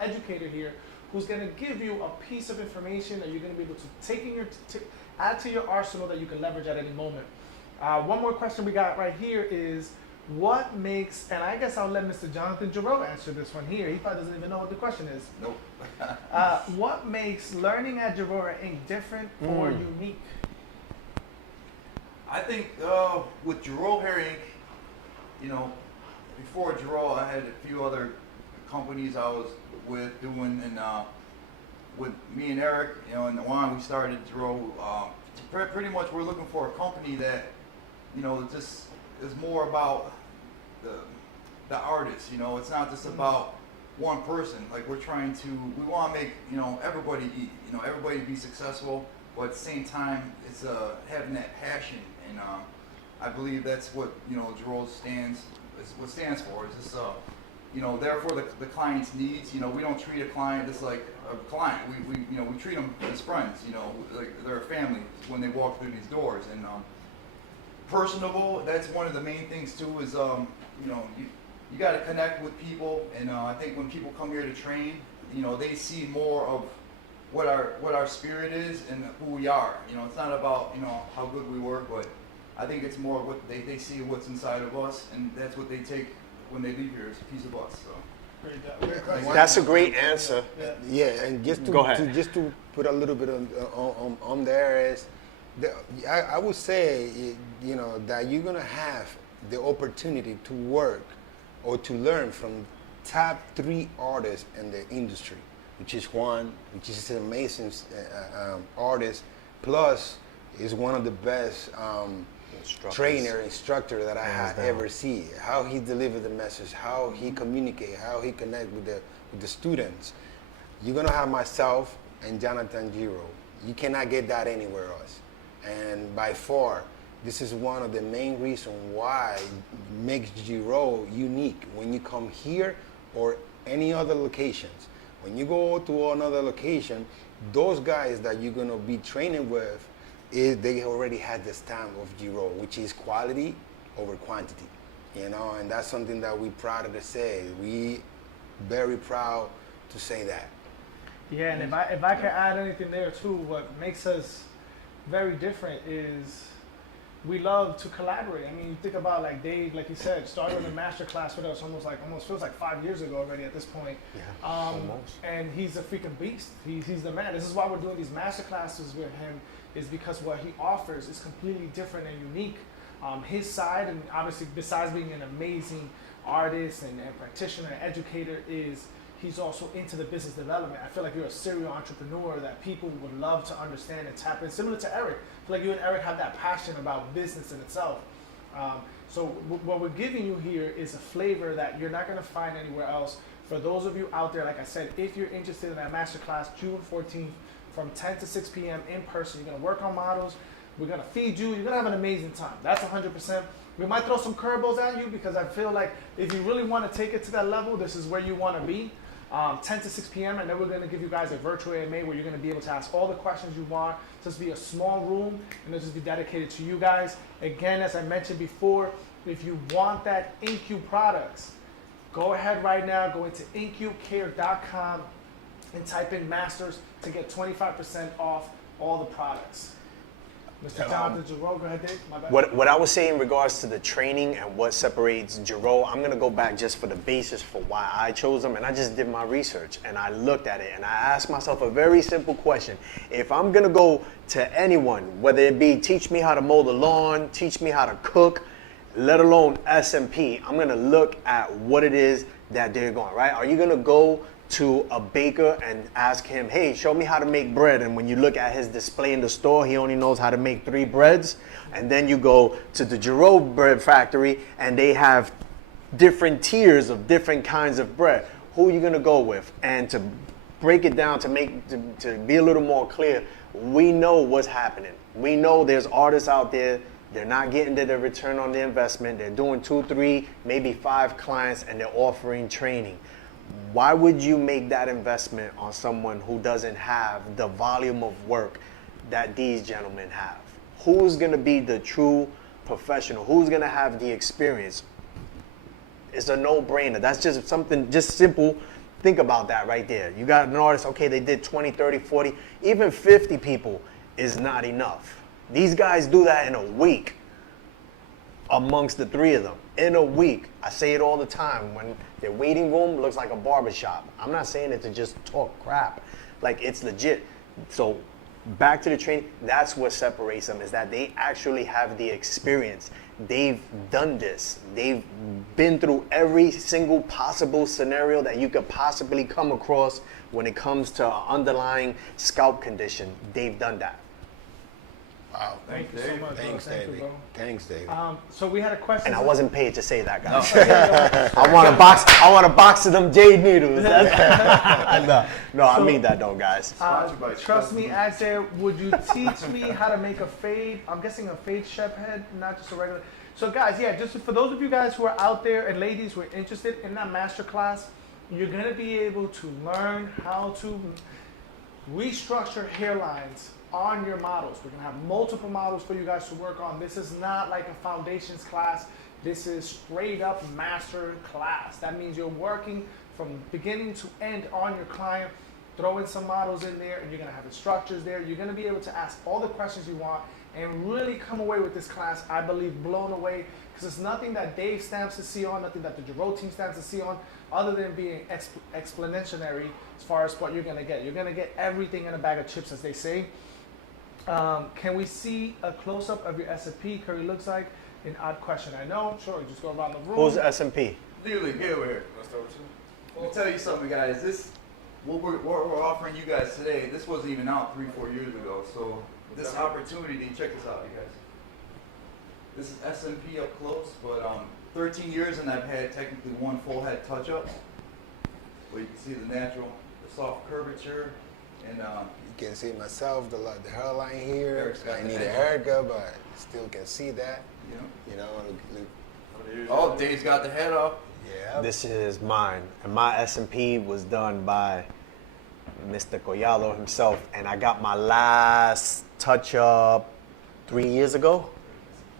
educator here who's gonna give you a piece of information that you're gonna be able to take in add to your arsenal that you can leverage at any moment. One more question we got right here is, what makes, and I guess I'll let Mr. Jonathan Gerow answer this one here. He probably doesn't even know what the question is. Nope. What makes learning at Gerow Inc. different or unique? I think with Gerow Hair Inc., you know, before Gerow, I had a few other companies I was with doing, and with me and Eric, you know, and Juan, we started Gerow. Pretty much, we're looking for a company that, you know, just is more about the artist. You know, it's not just about one person. Like, we want to make, you know, everybody eat. You know, everybody be successful, but at the same time, it's having that passion, and I believe that's what, you know, Gerow stands for. Is this you know, therefore the client's needs. You know, we don't treat a client just like a client. We you know, we treat them as friends. You know, like they're a family when they walk through these doors. And personable. That's one of the main things too. Is you know, you got to connect with people. And I think when people come here to train, you know, they see more of what our spirit is and who we are. You know, it's not about, you know, how good we work, but I think it's more what they see what's inside of us, and that's what they take when they leave here, is a piece of us. So. That's a great answer. Yeah, and just Go ahead. to put a little bit on there is, I would say, you know, that you're gonna have the opportunity to work or to learn from top 3 artists in the industry, which is Juan, which is an amazing artist, plus is one of the best instructor that I had ever seen. How he delivered the message, how he communicate, how he connect with the students. You're gonna have myself and Jonathan Gerow. You cannot get that anywhere else. And by far, this is one of the main reasons why makes Gerow unique when you come here or any other locations. When you go to another location, those guys that you're gonna be training with, they already had the stamp of Gerow, which is quality over quantity, you know, and that's something that we're proud to say. We very proud to say that. Yeah, and if I can add anything there too, what makes us very different is we love to collaborate. I mean, you think about like Dave, like you said, started in a master class with us almost feels like 5 years ago already at this point. Yeah, almost. And he's a freaking beast. He's the man. This is why we're doing these master classes with him, is because what he offers is completely different and unique. His side, and obviously besides being an amazing artist and practitioner and educator, is he's also into the business development. I feel like you're a serial entrepreneur that people would love to understand and tap in. Similar to Eric. I feel like you and Eric have that passion about business in itself. So what we're giving you here is a flavor that you're not going to find anywhere else. For those of you out there, like I said, if you're interested in that masterclass, June 14th, from 10 to 6 p.m. in person, you're going to work on models. We're gonna feed you. You're gonna have an amazing time. That's 100%. We might throw some curveballs at you because I feel like if you really want to take it to that level, this is where you want to be. 10 to 6 p.m. and then we're going to give you guys a virtual AMA where you're going to be able to ask all the questions you want. Just be a small room and it'll just be dedicated to you guys. Again, as I mentioned before, if you want that InQ products, go ahead right now, go into inqcare.com and type in masters to get 25% off all the products. Mr. Jonathan Gerow, go ahead, Dave. My bad. What I was saying in regards to the training and what separates Gerow, I'm gonna go back just for the basis for why I chose them, and I just did my research and I looked at it and I asked myself a very simple question. If I'm gonna go to anyone, whether it be teach me how to mow the lawn, teach me how to cook, let alone SMP, I'm gonna look at what it is that they're going, right? Are you gonna go to a baker and ask him, hey, show me how to make bread, and when you look at his display in the store, he only knows how to make 3 breads? And then you go to the Gerow bread factory and they have different tiers of different kinds of bread. Who are you gonna go with? And to break it down, to be a little more clear, we know what's happening. We know there's artists out there, they're not getting their return on their investment. They're doing 2, 3, maybe 5 clients and they're offering training. Why would you make that investment on someone who doesn't have the volume of work that these gentlemen have? Who's gonna be the true professional? Who's gonna have the experience? It's a no-brainer. That's just something, just simple. Think about that right there. You got an artist, okay, they did 20, 30, 40, even 50 people is not enough. These guys do that in a week amongst the 3 of them. In a week. I say it all the time. When their waiting room looks like a barbershop. I'm not saying it to just talk crap. Like, it's legit. So back to the training, that's what separates them, is that they actually have the experience. They've done this. They've been through every single possible scenario that you could possibly come across when it comes to underlying scalp condition. They've done that. Wow. Thank you so much. Thanks, bro. Thank you, David. bro. Thanks, David. So we had a question. And I wasn't paid to say that, guys. I want a box of them jade needles. No, I mean that though, guys. Trust me, as there, would you teach me how to make a fade? I'm guessing a fade chef head, not just a regular. So guys, yeah, just for those of you guys who are out there and ladies who are interested in that masterclass, you're gonna be able to learn how to restructure hairlines on your models. We're gonna have multiple models for you guys to work on. This is not like a foundations class. This is straight up master class. That means you're working from beginning to end on your client, throwing some models in there, and you're gonna have instructors there. You're gonna be able to ask all the questions you want and really come away with this class, I believe, blown away, because it's nothing that Dave stamps to see on, nothing that the Gerow team stamps to see on, other than being exponentiary as far as what you're gonna get. You're gonna get everything in a bag of chips, as they say. Can we see a close-up of your S&P? Curry looks like an odd question. I know. Sure, you just go around the room. Who's S&P? Literally, get over here. Let me tell you something, guys. This, what we're offering you guys today, this wasn't even out 3-4 years ago. So this opportunity, check this out, you guys. This is S&P up close, but 13 years and I've had technically 1 full head touch-up, where you can see the natural, the soft curvature, and You can see myself, the hairline here. Eric's got I the need a head. haircut, but still can see that. you know. You know, Oh, Dave's got the head up. yeah. This is mine, and my S&P was done by Mr. Collado himself, and I got my last touch-up 3 years ago,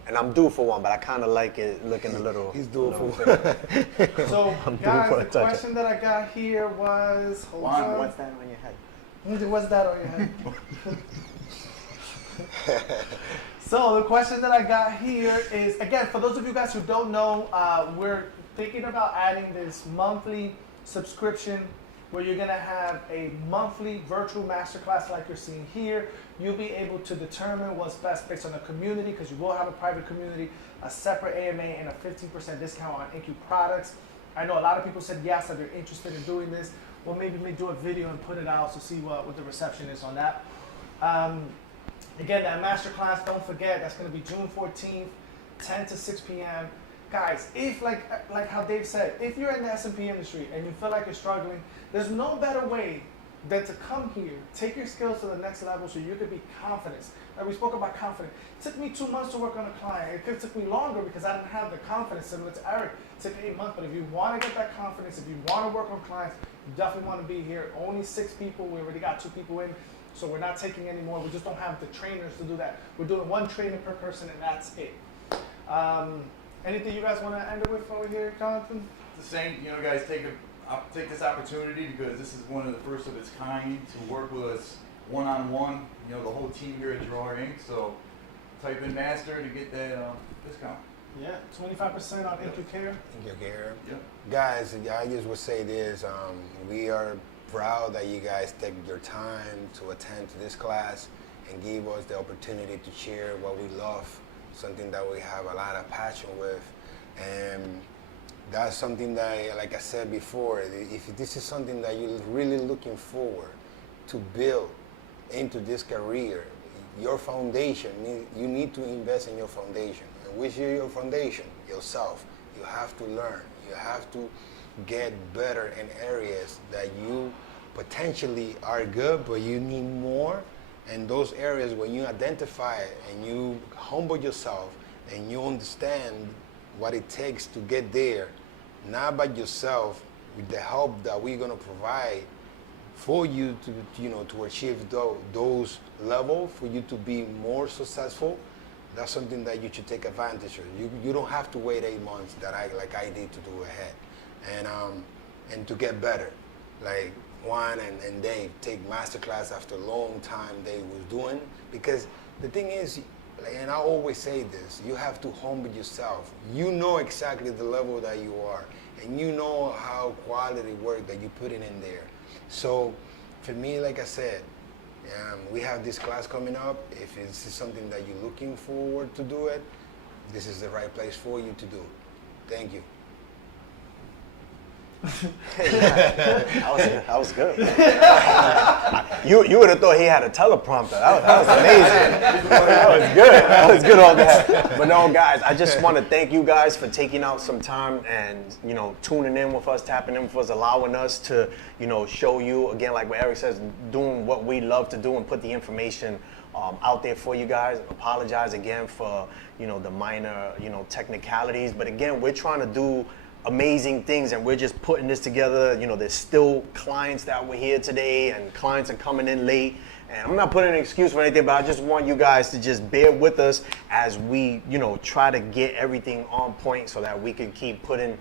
and I'm due for one, but I kind of like it looking a little... He's doing little for thick. So, I'm due guys, for a the touch-up. question that I got here was, hold on. What's that on your head? What's that on your head? So the question that I got here is, again, for those of you guys who don't know, we're thinking about adding this monthly subscription where you're gonna have a monthly virtual masterclass like you're seeing here. You'll be able to determine what's best based on the community, because you will have a private community, a separate AMA, and a 15% discount on InQ products. I know a lot of people said yes, that they're interested in doing this. Well, maybe we do a video and put it out to see what the reception is on that. Again, that masterclass, don't forget, that's going to be June 14th, 10 to 6 p.m. Guys, if like how Dave said, if you're in the S&P industry and you feel like you're struggling, there's no better way than to come here, take your skills to the next level so you could be confident. Like we spoke about confidence. It took me 2 months to work on a client. It could have took me longer because I didn't have the confidence. Similar to Eric, it took 8 months. But if you want to get that confidence, if you want to work on clients, you definitely want to be here. Only 6 people. We already got 2 people in, so we're not taking any more. We just don't have the trainers to do that. We're doing 1 trainer per person, and that's it. Anything you guys want to end it with over here, Jonathan? The same, you know, guys, take this opportunity because this is one of the first of its kind to work with us one-on-one. You know, the whole team here at Gerow Inc. So type in master to get that discount. Yeah, 25% on InQ Care. InQ Care. Yep. Guys, I just would say this, we are proud that you guys take your time to attend to this class and give us the opportunity to share what we love, something that we have a lot of passion with. And that's something that, like I said before, if this is something that you're really looking forward to build into this career, your foundation, you need to invest in your foundation. And which is your foundation? Yourself. You have to learn. You have to get better in areas that you potentially are good, but you need more. And those areas, when you identify it and you humble yourself and you understand what it takes to get there, not by yourself, with the help that we're going to provide for you to achieve those levels, for you to be more successful, that's something that you should take advantage of. You don't have to wait 8 months like I did to do ahead, and to get better. Like Juan and Dave take masterclass after a long time they was doing, because the thing is, and I always say this, you have to humble yourself. You know exactly the level that you are, and you know how quality work that you put in there. So for me, like I said, we have this class coming up. If this is something that you're looking forward to do it, this is the right place for you to do. Thank you. That was good. You would have thought he had a teleprompter. That was amazing. That was good. That was good all that. But no, guys, I just want to thank you guys for taking out some time and, tuning in with us, tapping in with us, allowing us to, show you, again, like what Eric says, doing what we love to do and put the information out there for you guys. Apologize again for, the minor, technicalities. But again, we're trying to do amazing things, and we're just putting this together. There's still clients that were here today, and clients are coming in late, and I'm not putting an excuse for anything, but I just want you guys to just bear with us as we try to get everything on point so that we can keep putting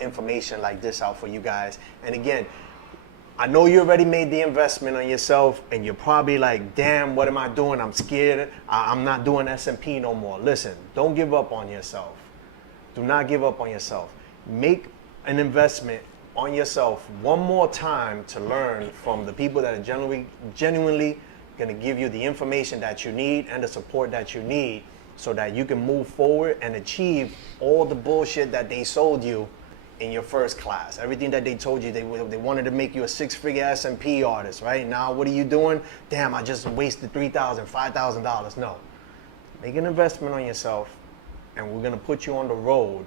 information like this out for you guys. And again, I know you already made the investment on yourself, and you're probably like, damn, what am I doing? I'm scared. I'm not doing S&P no more. Listen, don't give up on yourself. Do not give up on yourself. Make an investment on yourself one more time to learn from the people that are genuinely going to give you the information that you need and the support that you need so that you can move forward and achieve all the bullshit that they sold you in your first class. Everything that they told you, they wanted to make you a 6-figure S&P artist, right? Now, what are you doing? Damn, I just wasted $3,000, $5,000. No. Make an investment on yourself, and we're going to put you on the road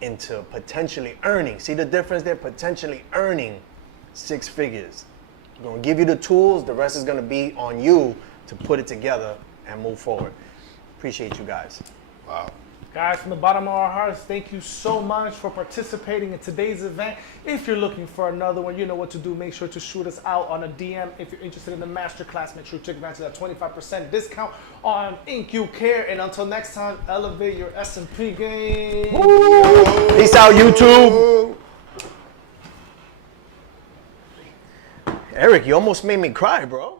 into potentially earning. See the difference there? Potentially earning 6 figures. We're going to give you the tools. The rest is going to be on you to put it together and move forward. Appreciate you guys. Wow. Guys, from the bottom of our hearts, thank you so much for participating in today's event. If you're looking for another one, you know what to do. Make sure to shoot us out on a DM. If you're interested in the masterclass, make sure to take advantage of that 25% discount on InQ Care. And until next time, elevate your S&P game. Woo! Peace out, YouTube. Eric, you almost made me cry, bro.